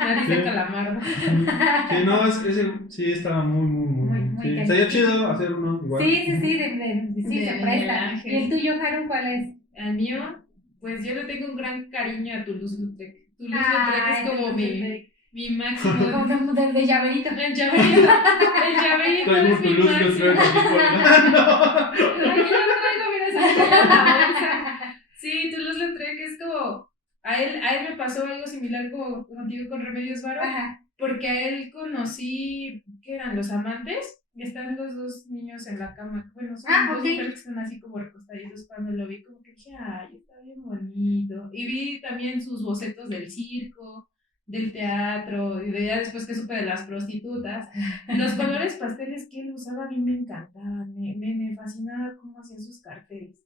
Nariz de calamardo. Sí, no, ese sí estaba muy sí. Estaría chido hacer uno igual. Sí, se presta. ¿Y el tuyo, Haru, cuál es? El mío, pues yo le tengo un gran cariño a Toulouse-Lautrec. Toulouse-Lautrec es como mi máximo. De llaverito. El llaverito es mi máximo. Aquí lo traigo, mira, sí, Toulouse-Lautrec es como... A él me pasó algo similar como contigo con Remedios Varo, porque a él conocí, ¿qué eran? Los amantes. Están los dos niños en la cama. Bueno, son dos mujeres que están así como recostaditos. Cuando lo vi, como que dije, ay, está bien bonito. Y vi también sus bocetos del circo, del teatro, y de ya después que supe de las prostitutas. Los colores pasteles que él usaba a mí me encantaban. Me fascinaba cómo hacía sus carteles.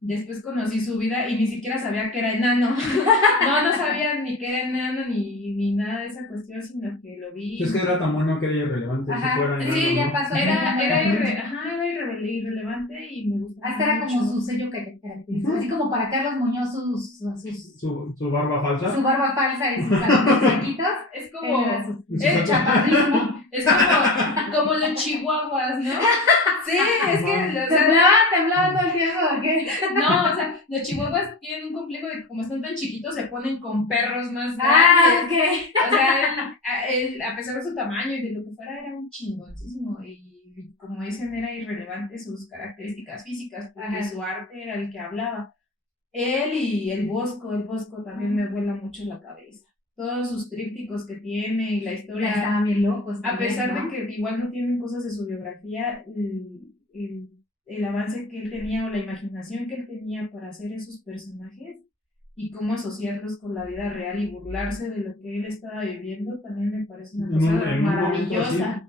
Después conocí su vida y ni siquiera sabía que era enano. No sabía ni que era enano ni nada de esa cuestión, sino que lo vi. Es que era tan bueno que era irrelevante si fuera enano. Sí, ya pasó. Era irrelevante y me gustaba. Hasta era como su sello que le caracteriza. Así como para Carlos Muñoz su barba falsa. Su barba falsa y sus zapatos chiquitos. Es como el chaparrismo. Es como los chihuahuas, ¿no? Sí, es que temblaba todo el tiempo, ¿o qué? No, o sea, los chihuahuas tienen un complejo de que como están tan chiquitos se ponen con perros más grandes. Ok. O sea, él, a pesar de su tamaño y de lo que fuera, era un chingoncísimo. Y como dicen, era irrelevante sus características físicas, porque su arte era el que hablaba. Él y el Bosco también me vuela mucho la cabeza. Todos sus trípticos que tiene y la historia. Estaban bien locos. A pesar de que igual no tienen cosas de su biografía, el avance que él tenía o la imaginación que él tenía para hacer esos personajes y cómo asociarlos con la vida real y burlarse de lo que él estaba viviendo también me parece una cosa maravillosa.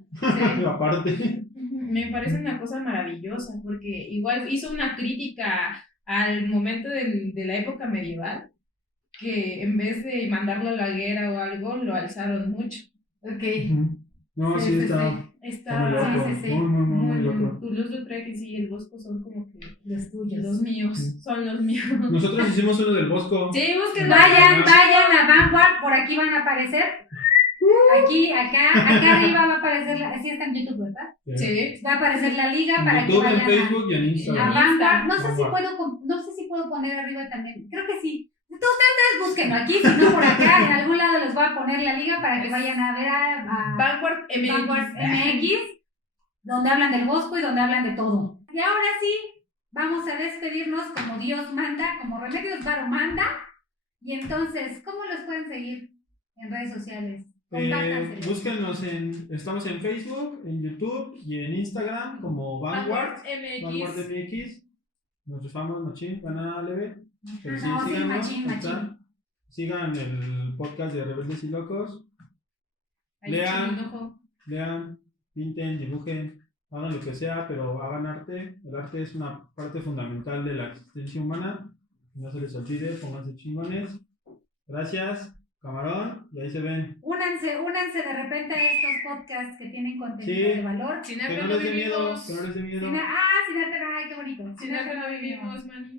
Aparte. Me parece una cosa maravillosa porque igual hizo una crítica al momento de la época medieval, que en vez de mandarlo a la hoguera o algo, lo alzaron mucho. Ok. No, sí, está muy loco. Toulouse-Lautrec y sí, el Bosco son como que los tuyos. Los míos, son los míos. Nosotros hicimos uno del Bosco. Sí, busquen. Vayan a Vanguard, por aquí van a aparecer. Aquí, acá arriba va a aparecer, así está en YouTube, ¿verdad? Sí. Va a aparecer la liga en para YouTube, que vayan en Facebook y en Instagram. a Vanguard. No sé si puedo poner arriba también. Creo que sí. Ustedes búsquenlo aquí, si no por acá, en algún lado les voy a poner la liga para que vayan a ver a Vanguard MX, donde hablan del Bosco y donde hablan de todo. Y ahora sí, vamos a despedirnos como Dios manda, como Remedios Varo manda. Y entonces, ¿cómo los pueden seguir en redes sociales? Búsquenos estamos en Facebook, en YouTube y en Instagram como Vanguard MX. Nos usamos machín, nada leve. Pero sí, machín. Sigan el podcast de Rebeldes y Locos. Lean, pinten, dibujen, hagan lo que sea, pero hagan arte. El arte es una parte fundamental de la existencia humana. No se les olvide, pónganse chingones. Gracias, camarón, y ahí se ven. Únanse de repente a estos podcasts que tienen contenido de valor. Sin arte no vivimos. Que no les dé miedo. Sin arte, ay, qué bonito. Sin arte no vivimos, man.